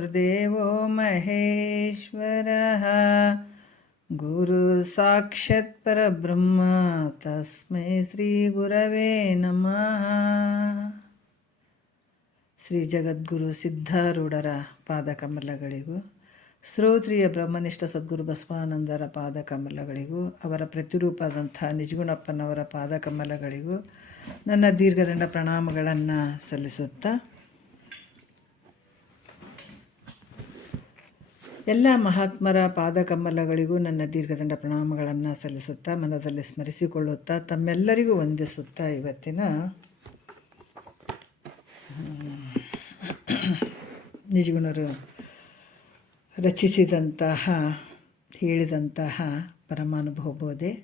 ಗುರುರ್ದೇವೋ ಮಹೇಶ್ವರಃ ಗುರು ಸಾಕ್ಷಾತ್ ಪರಬ್ರಹ್ಮ ತಸ್ಮೈ ಶ್ರೀ ಗುರವೇ ನಮಃ. ಶ್ರೀ ಜಗದ್ಗುರು ಸಿದ್ಧಾರೂಢರ ಪಾದಕಮಲಗಳಿಗೂ, ಶ್ರೋತ್ರಿಯ ಬ್ರಹ್ಮನಿಷ್ಠ ಸದ್ಗುರು ಬಸವಾನಂದರ ಪಾದಕಮಲಗಳಿಗೂ, ಅವರ ಪ್ರತಿರೂಪದಂಥ ನಿಜಗುಣಪ್ಪನವರ ಪಾದಕಮಲಗಳಿಗೂ ನನ್ನ ದೀರ್ಘದಂಡ ಪ್ರಣಾಮಗಳನ್ನು ಸಲ್ಲಿಸುತ್ತಾ, ಎಲ್ಲ ಮಹಾತ್ಮರ ಪಾದಕಮಲಗಳಿಗೂ ನನ್ನ ದೀರ್ಘದಂಡ ಪ್ರಣಾಮಗಳನ್ನು ಸಲ್ಲಿಸುತ್ತಾ, ಮನದಲ್ಲಿ ಸ್ಮರಿಸಿಕೊಳ್ಳುತ್ತಾ, ತಮ್ಮೆಲ್ಲರಿಗೂ ವಂದಿಸುತ್ತಾ, ಇವತ್ತಿನ ನಿಜಗುಣರು ರಚಿಸಿದಂತಹ ಹೇಳಿದಂತಹ ಪರಮಾನುಭವ ಬೋಧೆ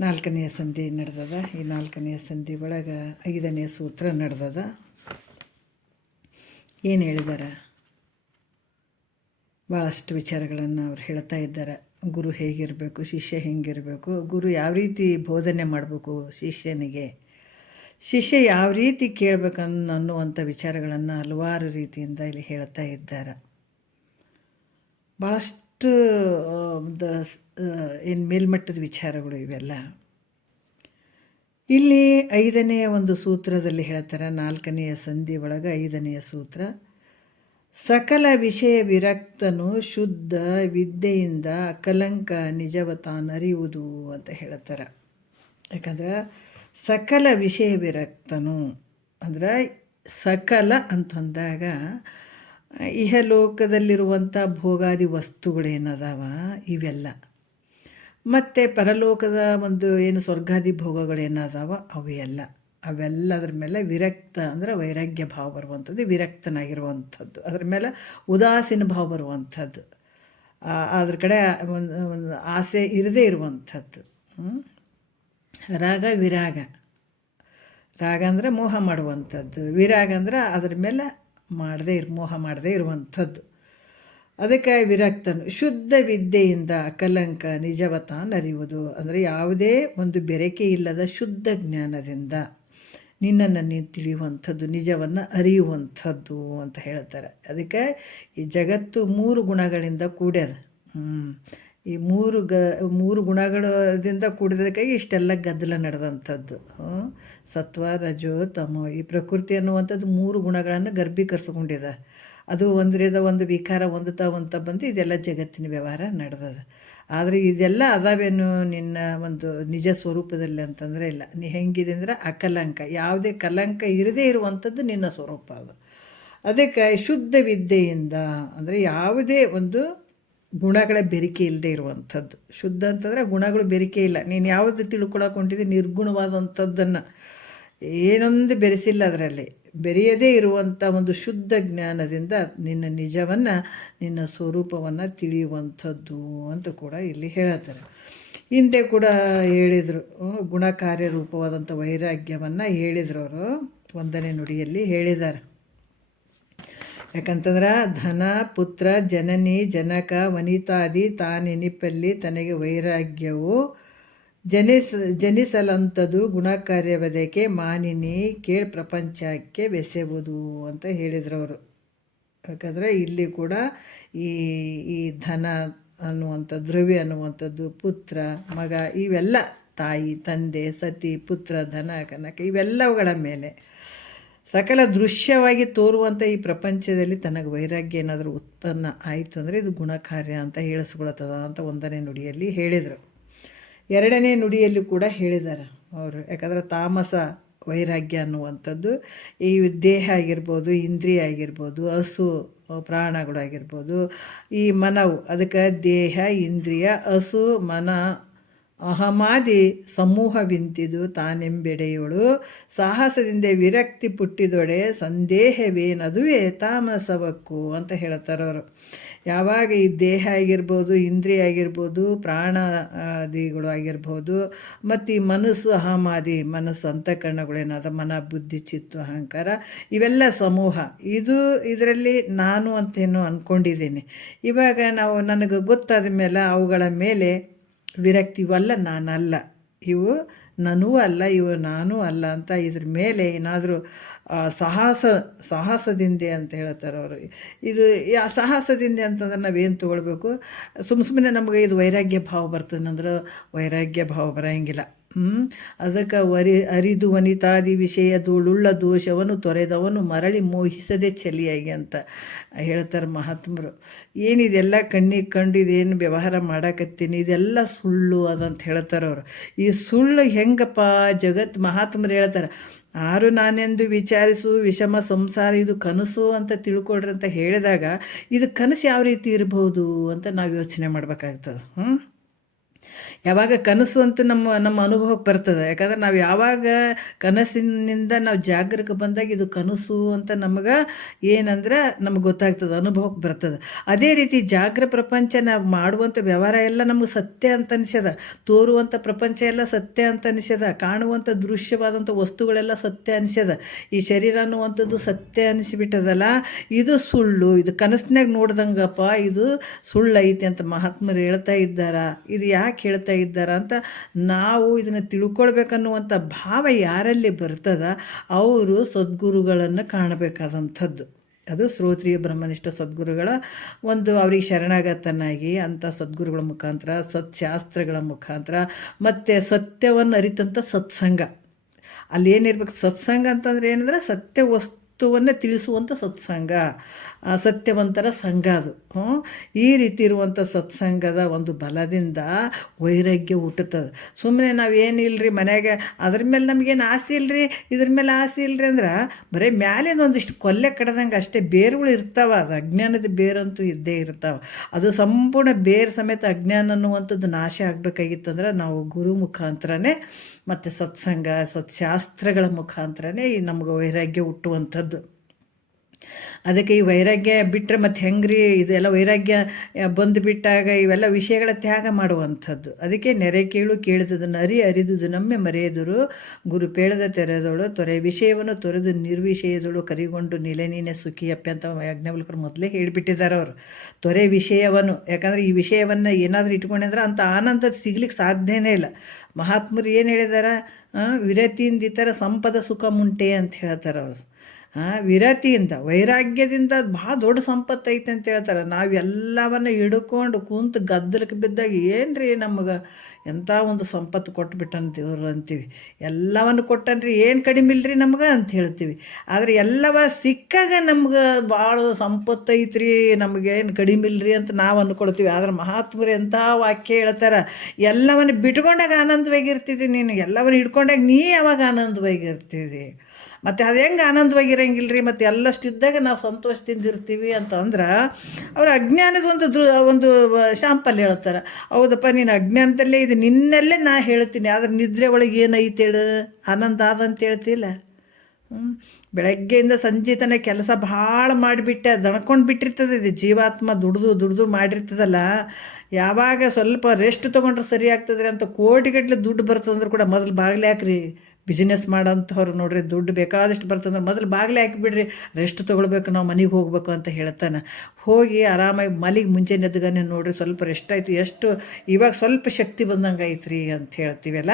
4ನೆಯ ಸಂಧಿ ನಡೆದದ. ಈ 4ನೆಯ ಸಂಧಿ ಒಳಗೆ 5ನೇ ಸೂತ್ರ ನಡೆದದ. ಏನು ಹೇಳಿದಾರೆ? ಭಾಳಷ್ಟು ವಿಚಾರಗಳನ್ನು ಅವ್ರು ಹೇಳ್ತಾ ಇದ್ದಾರೆ. ಗುರು ಹೇಗಿರಬೇಕು, ಶಿಷ್ಯ ಹೆಂಗಿರಬೇಕು, ಗುರು ಯಾವ ರೀತಿ ಬೋಧನೆ ಮಾಡಬೇಕು ಶಿಷ್ಯನಿಗೆ, ಶಿಷ್ಯ ಯಾವ ರೀತಿ ಕೇಳಬೇಕನ್ನುವಂಥ ವಿಚಾರಗಳನ್ನು ಹಲವಾರು ರೀತಿಯಿಂದ ಇಲ್ಲಿ ಹೇಳ್ತಾ ಇದ್ದಾರೆ. ಭಾಳಷ್ಟು ಏನು ಮೇಲ್ಮಟ್ಟದ ವಿಚಾರಗಳು ಇವೆಲ್ಲ. ಇಲ್ಲಿ 5ನೆಯ ಒಂದು ಸೂತ್ರದಲ್ಲಿ ಹೇಳ್ತಾರೆ, 4ನೆಯ ಸಂಧಿ ಒಳಗೆ 5ನೆಯ ಸೂತ್ರ, ಸಕಲ ವಿಷಯ ವಿರಕ್ತನು ಶುದ್ಧ ವಿದ್ಯೆಯಿಂದ ಅಕಲಂಕ ನಿಜವ ತಾನರಿಯುವುದು ಅಂತ ಹೇಳ್ತಾರೆ. ಯಾಕಂದ್ರೆ ಸಕಲ ವಿಷಯ ವಿರಕ್ತನು ಅಂದ್ರೆ ಸಕಲ ಅಂತಂದಾಗ ಇಹಲೋಕದಲ್ಲಿರುವಂಥ ಭೋಗಾದಿ ವಸ್ತುಗಳೇನದಾವ ಇವೆಲ್ಲ, ಮತ್ತು ಪರಲೋಕದ ಒಂದು ಏನು ಸ್ವರ್ಗಾದಿ ಭೋಗಗಳೇನದಾವ ಅವು ಎಲ್ಲ, ಅವೆಲ್ಲದ್ರ ಮೇಲೆ ವಿರಕ್ತ ಅಂದರೆ ವೈರಾಗ್ಯ ಭಾವ ಬರುವಂಥದ್ದು, ವಿರಕ್ತನಾಗಿರುವಂಥದ್ದು, ಅದ್ರ ಮೇಲೆ ಉದಾಸೀನ ಭಾವ ಬರುವಂಥದ್ದು, ಅದ್ರ ಕಡೆ ಒಂದು ಆಸೆ ಇರದೇ ಇರುವಂಥದ್ದು. ರಾಗ ವಿರಾಗ, ರಾಗ ಅಂದರೆ ಮೋಹ ಮಾಡುವಂಥದ್ದು, ವಿರಾಗ ಅಂದ್ರೆ ಅದ್ರ ಮೇಲೆ ಮೋಹ ಮಾಡದೇ ಇರುವಂಥದ್ದು. ಅದಕ್ಕೆ ವಿರಕ್ತನು ಶುದ್ಧ ವಿದ್ಯೆಯಿಂದ ಅಕಲಂಕ ನಿಜವ ತಾನರಿಯುವುದು ಅಂದರೆ ಯಾವುದೇ ಒಂದು ಬೆರಕೆ ಇಲ್ಲದ ಶುದ್ಧ ಜ್ಞಾನದಿಂದ ನಿನ್ನನ್ನು ನೀನು ತಿಳಿಯುವಂಥದ್ದು, ನಿಜವನ್ನು ಅರಿಯುವಂಥದ್ದು ಅಂತ ಹೇಳ್ತಾರೆ. ಅದಕ್ಕೆ ಈ ಜಗತ್ತು 3 ಗುಣಗಳಿಂದ ಕೂಡ್ಯದ. ಈ ಮೂರು ಗುಣಗಳಿಂದ ಕೂಡಿದಕ್ಕಾಗಿ ಇಷ್ಟೆಲ್ಲ ಗದ್ದಲ ನಡೆದಂಥದ್ದು. ಸತ್ವ ರಜೋ ತಮೋ, ಈ ಪ್ರಕೃತಿ ಅನ್ನುವಂಥದ್ದು 3 ಗುಣಗಳನ್ನು ಗರ್ಭೀಕರಿಸ್ಕೊಂಡಿದೆ. ಅದು ಒಂದರಿಂದ ಒಂದು ವಿಕಾರ ಹೊಂದುತ್ತಾ ಬಂದು ಇದೆಲ್ಲ ಜಗತ್ತಿನ ವ್ಯವಹಾರ ನಡೆದದ. ಆದರೆ ಇದೆಲ್ಲ ಅದಾವೇನು ನಿನ್ನ ಒಂದು ನಿಜ ಸ್ವರೂಪದಲ್ಲಿ ಅಂತಂದರೆ ಇಲ್ಲ. ನೀ ಹೆಂಗಿದೆ ಅಂದರೆ ಅಕಲಂಕ, ಯಾವುದೇ ಕಲಂಕ ಇರದೇ ಇರುವಂಥದ್ದು ನಿನ್ನ ಸ್ವರೂಪ ಅದು. ಅದಕ್ಕೆ ಶುದ್ಧ ವಿದ್ಯೆಯಿಂದ ಅಂದರೆ ಯಾವುದೇ ಒಂದು ಗುಣಗಳ ಬೆರಿಕೆ ಇಲ್ಲದೆ ಇರುವಂಥದ್ದು. ಶುದ್ಧ ಅಂತಂದರೆ ಗುಣಗಳು ಬೆರಿಕೆ ಇಲ್ಲ. ನೀನು ಯಾವುದು ತಿಳ್ಕೊಳಕೊಂಡಿದ್ದೆ ನಿರ್ಗುಣವಾದಂಥದ್ದನ್ನು ಏನೊಂದು ಬೆರೆಸಿಲ್ಲ, ಅದರಲ್ಲಿ ಬೆರೆಯದೇ ಇರುವಂಥ ಒಂದು ಶುದ್ಧ ಜ್ಞಾನದಿಂದ ನಿನ್ನ ನಿಜವನ್ನು, ನಿನ್ನ ಸ್ವರೂಪವನ್ನು ತಿಳಿಯುವಂಥದ್ದು ಅಂತ ಕೂಡ ಇಲ್ಲಿ ಹೇಳ್ತಾರೆ. ಹಿಂದೆ ಕೂಡ ಹೇಳಿದರು, ಗುಣಕಾರ್ಯ ರೂಪವಾದಂಥ ವೈರಾಗ್ಯವನ್ನು ಹೇಳಿದರು ಅವರು 1ನೇ ನುಡಿಯಲ್ಲಿ ಹೇಳಿದ್ದಾರೆ. ಯಾಕಂತಂದ್ರೆ ಧನ ಪುತ್ರ ಜನನಿ ಜನಕ ವನಿತಾದಿ ತಾನೆನಿಪಲ್ಲಿ ತನಗೆ ವೈರಾಗ್ಯವು ಜನಿಸಲಂಥದ್ದು ಗುಣಕಾರ್ಯವದಕ್ಕೆ ಮಾನಿನಿ ಕೇಳ್ ಪ್ರಪಂಚಕ್ಕೆ ಬೆಸೆಯುವುದು ಅಂತ ಹೇಳಿದ್ರು ಅವರು. ಯಾಕಂದರೆ ಇಲ್ಲಿ ಕೂಡ ಈ ಧನ ಅನ್ನುವಂಥದ್ದು, ದ್ರವ್ಯ ಅನ್ನುವಂಥದ್ದು, ಪುತ್ರ ಮಗ, ಇವೆಲ್ಲ ತಾಯಿ ತಂದೆ ಸತಿ ಪುತ್ರ ಧನ ಕನಕ ಇವೆಲ್ಲವುಗಳ ಮೇಲೆ ಸಕಲ ದೃಶ್ಯವಾಗಿ ತೋರುವಂಥ ಈ ಪ್ರಪಂಚದಲ್ಲಿ ತನಗೆ ವೈರಾಗ್ಯ ಏನಾದರೂ ಉತ್ಪನ್ನ ಆಯಿತು ಅಂದರೆ ಇದು ಗುಣಕಾರ್ಯ ಅಂತ ಹೇಳಿಸ್ಕೊಳ್ತದ ಅಂತ 1ನೇ ನುಡಿಯಲ್ಲಿ ಹೇಳಿದರು. 2ನೇ ನುಡಿಯಲ್ಲಿ ಕೂಡ ಹೇಳಿದ್ದಾರೆ ಅವರು. ಯಾಕಂದರೆ ತಾಮಸ ವೈರಾಗ್ಯ ಅನ್ನುವಂಥದ್ದು ಈ ದೇಹ ಆಗಿರ್ಬೋದು, ಇಂದ್ರಿಯ ಆಗಿರ್ಬೋದು, ಹಸು ಪ್ರಾಣಗಳಾಗಿರ್ಬೋದು, ಈ ಮನವು, ಅದಕ್ಕೆ ದೇಹ ಇಂದ್ರಿಯ ಹಸು ಮನ ಅಹಮಾದಿ ಸಮೂಹವಿಂತಿದು ತಾನೆಂಬೆಡೆಯೋಳು ಸಾಹಸದಿಂದ ವಿರಕ್ತಿ ಪುಟ್ಟಿದೊಡೆ ಸಂದೇಹವೇನದುವೇ ತಾಮಸವಕ್ಕು ಅಂತ ಹೇಳ್ತಾರೆ ಅವರು. ಯಾವಾಗ ಈ ದೇಹ ಆಗಿರ್ಬೋದು, ಇಂದ್ರಿಯ ಆಗಿರ್ಬೋದು, ಪ್ರಾಣಾದಿಗಳು ಆಗಿರ್ಬೋದು, ಮತ್ತು ಈ ಮನಸ್ಸು ಅಹಮಾದಿ ಮನಸ್ಸು ಅಂತಃಕರಣಗಳೇನಾದ ಮನ ಬುದ್ಧಿ ಚಿತ್ತು ಅಹಂಕಾರ ಇವೆಲ್ಲ ಸಮೂಹ, ಇದರಲ್ಲಿ ನಾನು ಅಂತೇನು ಅಂದ್ಕೊಂಡಿದ್ದೀನಿ. ಇವಾಗ ನನಗೆ ಗೊತ್ತಾದ ಮೇಲೆ ಅವುಗಳ ಮೇಲೆ ವಿರಕ್ತಿ, ಇವಲ್ಲ ನಾನಲ್ಲ, ಇವು ನನೂ ಅಲ್ಲ ನಾನೂ ಅಲ್ಲ ಅಂತ ಇದ್ರ ಮೇಲೆ ಏನಾದರೂ ಸಾಹಸದಿಂದ ಅಂತ ಹೇಳ್ತಾರೆ ಅವರು. ಇದು ಸಾಹಸದಿಂದ ಅಂತಂದ್ರೆ ನಾವೇನು ತೊಗೊಳ್ಬೇಕು? ಸುಮ್ಮನೆ ನಮಗೆ ಇದು ವೈರಾಗ್ಯ ಭಾವ ಬರ್ತದಂದ್ರೆ ವೈರಾಗ್ಯ ಭಾವ ಬರೋಂಗಿಲ್ಲ. ಅದಕ್ಕೆ ಅರಿದು ವನಿತಾದಿ ವಿಷಯದೋಳುಳ್ಳ ದೋಷವನ್ನು ತೊರೆದವನು ಮರಳಿ ಮೋಹಿಸದೆ ಚಲಿಯಾಗಿ ಅಂತ ಹೇಳ್ತಾರೆ ಮಹಾತ್ಮರು. ಏನಿದೆಲ್ಲ ಕಣ್ಣಿಗೆ ಕಂಡು ಇದೇನು ವ್ಯವಹಾರ ಮಾಡಾಕತ್ತೀನಿ ಇದೆಲ್ಲ ಸುಳ್ಳು ಅದಂತ ಹೇಳ್ತಾರೆ ಅವರು. ಈ ಸುಳ್ಳು ಹೆಂಗಪ್ಪ? ಮಹಾತ್ಮರು ಹೇಳ್ತಾರೆ, ಆರು ನಾನೆಂದು ವಿಚಾರಿಸು ವಿಷಮ ಸಂಸಾರ ಇದು ಕನಸು ಅಂತ ತಿಳ್ಕೊಳ್ರಿ ಅಂತ ಹೇಳಿದಾಗ ಇದು ಕನಸು ಯಾವ ರೀತಿ ಇರ್ಬೋದು ಅಂತ ನಾವು ಯೋಚನೆ ಮಾಡ್ಬೇಕಾಗ್ತದೆ. ಯಾವಾಗ ಕನಸು ಅಂತ ನಮ್ಮ ಅನುಭವಕ್ಕೆ ಬರ್ತದೆ. ಯಾಕಂದ್ರೆ ನಾವು ಯಾವಾಗ ಕನಸಿನಿಂದ ನಾವು ಜಾಗೃತಿಗೆ ಬಂದಾಗ ಇದು ಕನಸು ಅಂತ ನಮಗೆ ಏನಂದ್ರೆ ನಮ್ಗೆ ಗೊತ್ತಾಗ್ತದೆ, ಅನುಭವಕ್ಕೆ ಬರ್ತದೆ. ಅದೇ ರೀತಿ ಜಾಗ್ರ ಪ್ರಪಂಚ ನಾವು ಮಾಡುವಂಥ ವ್ಯವಹಾರ ಎಲ್ಲ ನಮಗೆ ಸತ್ಯ ಅಂತ ಅನಿಸ್ಯದ, ತೋರುವಂಥ ಪ್ರಪಂಚ ಎಲ್ಲ ಸತ್ಯ ಅಂತ ಅನಿಸ್ಯದ, ಕಾಣುವಂಥ ದೃಶ್ಯವಾದಂಥ ವಸ್ತುಗಳೆಲ್ಲ ಸತ್ಯ ಅನಿಸ್ಯದ, ಈ ಶರೀರ ಅನ್ನುವಂಥದ್ದು ಸತ್ಯ ಅನಿಸಿಬಿಟ್ಟದಲ್ಲ, ಇದು ಸುಳ್ಳು, ಇದು ಕನಸಿನಾಗ ನೋಡ್ದಂಗಪ್ಪ ಇದು ಸುಳ್ಳೈತಿ ಅಂತ ಮಹಾತ್ಮರು ಹೇಳ್ತಾ ಇದ್ದಾರ. ಇದು ಯಾಕೆ ಹೇಳ್ತಾ ಇದ್ದಾರ ಅಂತ ನಾವು ಇದನ್ನು ತಿಳ್ಕೊಳ್ಬೇಕನ್ನುವಂಥ ಭಾವ ಯಾರಲ್ಲಿ ಬರ್ತದ ಅವರು ಸದ್ಗುರುಗಳನ್ನು ಕಾಣಬೇಕಾದಂಥದ್ದು. ಅದು ಶ್ರೋತ್ರಿಯ ಬ್ರಹ್ಮನಿಷ್ಠ ಸದ್ಗುರುಗಳ ಒಂದು ಅವ್ರಿಗೆ ಶರಣಾಗತನಾಗಿ ಅಂಥ ಸದ್ಗುರುಗಳ ಮುಖಾಂತರ, ಸತ್ಶಾಸ್ತ್ರಗಳ ಮುಖಾಂತರ, ಮತ್ತು ಸತ್ಯವನ್ನು ಅರಿತಂಥ ಸತ್ಸಂಗ. ಅಲ್ಲಿ ಏನಿರ್ಬೇಕು? ಸತ್ಸಂಗ ಅಂತಂದರೆ ಏನಂದ್ರೆ ಸತ್ಯ ವಸ್ತುವನ್ನೇ ತಿಳಿಸುವಂಥ ಸತ್ಸಂಗ, ಸತ್ಯವಂತರ ಸಂಘ ಅದು. ಈ ರೀತಿ ಇರುವಂಥ ಸತ್ಸಂಗದ ಒಂದು ಬಲದಿಂದ ವೈರಾಗ್ಯ ಹುಟ್ಟುತ್ತದೆ. ಸುಮ್ಮನೆ ನಾವೇನಿಲ್ಲರಿ ಮನೆಯಾಗೆ ಅದ್ರ ಮೇಲೆ ನಮಗೇನು ಆಸೆ ಇಲ್ಲರಿ, ಇದ್ರ ಮೇಲೆ ಆಸೆ ಇಲ್ಲರಿ ಅಂದ್ರೆ ಬರೀ ಮ್ಯಾಲಿಂದ ಒಂದಿಷ್ಟು ಕೊಲ್ಲೆ ಕಡ್ದಂಗೆ ಅಷ್ಟೇ ಬೇರುಗಳು ಇರ್ತಾವೆ. ಅದು ಅಜ್ಞಾನದ ಬೇರಂತೂ ಇದ್ದೇ ಇರ್ತಾವೆ. ಅದು ಸಂಪೂರ್ಣ ಬೇರು ಸಮೇತ ಅಜ್ಞಾನ ಅನ್ನುವಂಥದ್ದು ನಾಶ ಆಗಬೇಕಾಗಿತ್ತಂದ್ರೆ ನಾವು ಗುರು ಮುಖಾಂತರನೇ ಮತ್ತು ಸತ್ಸಂಗ ಸತ್ಶಾಸ್ತ್ರಗಳ ಮುಖಾಂತರನೇ ಈ ನಮ್ಗೆ ವೈರಾಗ್ಯ ಹುಟ್ಟುವಂಥದ್ದು. ಅದಕ್ಕೆ ಈ ವೈರಾಗ್ಯ ಬಿಟ್ಟರೆ ಮತ್ತು ಹೆಂಗ್ರಿ ಇದೆಲ್ಲ ವೈರಾಗ್ಯ ಬಂದು ಬಿಟ್ಟಾಗ ಇವೆಲ್ಲ ವಿಷಯಗಳ ತ್ಯಾಗ ಮಾಡುವಂಥದ್ದು. ಅದಕ್ಕೆ ನೆರೆ ಕೇಳು ಕೇಳಿದುದನ್ನು ಅರಿದುದು ನಮ್ಮೆ ಮರೆಯದರು ಗುರು ಪೇಳದ ತೆರೆದವಳು ತೊರೆ ವಿಷಯವನ್ನು ತೊರೆದು ನಿರ್ವಿಷಯದಳು ಕರಿಗೊಂಡು ನಿಲೆ ನೀನೆ ಸುಖಿಯಪ್ಪೆ ಅಂತ ಯಾಜ್ಞವಲ್ಕರು ಮೊದಲೇ ಹೇಳಿಬಿಟ್ಟಿದ್ದಾರೆ ಅವರು. ತೊರೆ ವಿಷಯವನ್ನು, ಯಾಕಂದರೆ ಈ ವಿಷಯವನ್ನು ಏನಾದರೂ ಇಟ್ಕೊಂಡ್ರೆ ಅಂಥ ಆನಂದ ಸಿಗ್ಲಿಕ್ಕೆ ಸಾಧ್ಯನೇ ಇಲ್ಲ. ಮಹಾತ್ಮರು ಏನು ಹೇಳಿದಾರ? ವಿರತಿಯಿಂದ ಈ ಥರ ಸಂಪದ ಸುಖ ಮುಂಟೆ ಅಂತ ಹೇಳ್ತಾರೆ ಅವರು. ವಿರತಿಯಿಂದ ವೈರಾಗ್ಯದಿಂದ ಭಾಳ ದೊಡ್ಡ ಸಂಪತ್ತು ಐತೆ ಅಂತ ಹೇಳ್ತಾರೆ. ನಾವೆಲ್ಲವನ್ನು ಹಿಡ್ಕೊಂಡು ಕುಂತು ಗದ್ದಲಕ್ಕೆ ಬಿದ್ದಾಗ ಏನು ರೀ ನಮಗೆ ಎಂಥ ಒಂದು ಸಂಪತ್ತು ಕೊಟ್ಬಿಟ್ಟನ್ ದೇವ್ರು ಅಂತೀವಿ. ಎಲ್ಲವನ್ನು ಕೊಟ್ಟನ್ರಿ ಏನು ಕಡಿಮೆ ಇಲ್ಲರಿ ನಮ್ಗೆ ಅಂತ ಹೇಳ್ತೀವಿ. ಆದರೆ ಎಲ್ಲವ ಸಿಕ್ಕಾಗ ನಮ್ಗೆ ಭಾಳ ಸಂಪತ್ತು ಐತ್ರಿ, ನಮಗೇನು ಕಡಿಮೆ ಇಲ್ಲರಿ ಅಂತ ನಾವು ಅಂದ್ಕೊಳ್ತೀವಿ. ಆದರೆ ಮಹಾತ್ಮರು ಎಂಥ ವಾಕ್ಯ ಹೇಳ್ತಾರೆ, ಎಲ್ಲವನ್ನು ಬಿಟ್ಕೊಂಡಾಗ ಆನಂದವಾಗಿರ್ತಿದ್ದಿ ನೀನು, ಎಲ್ಲವನ್ನು ಹಿಡ್ಕೊಂಡಾಗ ನೀ ಯಾವಾಗ ಆನಂದವಾಗಿರ್ತಿದ್ದಿ? ಮತ್ತು ಅದು ಹೆಂಗೆ ಆನಂದವಾಗಿರಂಗಿಲ್ಲ ರೀ? ಮತ್ತು ಎಲ್ಲಷ್ಟಿದ್ದಾಗ ನಾವು ಸಂತೋಷದಿಂದ ಇರ್ತೀವಿ ಅಂತ ಅಂದ್ರೆ ಅವ್ರ ಅಜ್ಞಾನದ ಒಂದು ಶಾಂಪಲ್ ಹೇಳ್ತಾರೆ. ಹೌದಪ್ಪ, ನೀನು ಅಜ್ಞಾನದಲ್ಲೇ ಇದು ನಿನ್ನಲ್ಲೇ ನಾ ಹೇಳ್ತೀನಿ, ಆದರೆ ನಿದ್ರೆ ಒಳಗೆ ಏನೈತೆ ಹೇಳು? ಆನಂದ ಆದಂತ ಹೇಳ್ತಿಲ್ಲ. ಬೆಳಗ್ಗೆಯಿಂದ ಸಂಜೆ ತನಕ ಕೆಲಸ ಭಾಳ ಮಾಡಿಬಿಟ್ಟೆ ದಣ್ಕೊಂಡು ಬಿಟ್ಟಿರ್ತದೆ. ಇದು ಜೀವಾತ್ಮ ದುಡ್ದು ಮಾಡಿರ್ತದಲ್ಲ, ಯಾವಾಗ ಸ್ವಲ್ಪ ರೆಸ್ಟ್ ತೊಗೊಂಡ್ರೆ ಸರಿ ಆಗ್ತದ್ರಿ ಅಂತ ಕೋಟಿಗಟ್ಟಲೆ ದುಡ್ಡು ಬರ್ತದಂದ್ರೆ ಕೂಡ ಮೊದಲು ಬಾಗಿಲು ಹಾಕ್ರಿ. ಬಿಸ್ನೆಸ್ ಮಾಡೋಂಥವ್ರು ನೋಡ್ರಿ, ದುಡ್ಡು ಬೇಕಾದಷ್ಟು ಬರ್ತಂದ್ರೆ ಮೊದಲು ಬಾಗಿಲು ಹಾಕಿಬಿಡ್ರಿ, ರೆಸ್ಟ್ ತೊಗೊಳ್ಬೇಕು, ನಾವು ಮನೆಗೆ ಹೋಗ್ಬೇಕು ಅಂತ ಹೇಳ್ತಾನೆ. ಹೋಗಿ ಆರಾಮಾಗಿ ಮಲಿಗೆ ಮುಂಚೆನೆ ಎದ್ದುಗನೆ ನೋಡ್ರಿ, ಸ್ವಲ್ಪ ರೆಸ್ಟ್ ಆಯಿತು, ಎಷ್ಟು ಇವಾಗ ಸ್ವಲ್ಪ ಶಕ್ತಿ ಬಂದಂಗೆ ಐತ್ರಿ ಅಂತ ಹೇಳ್ತೀವಲ್ಲ.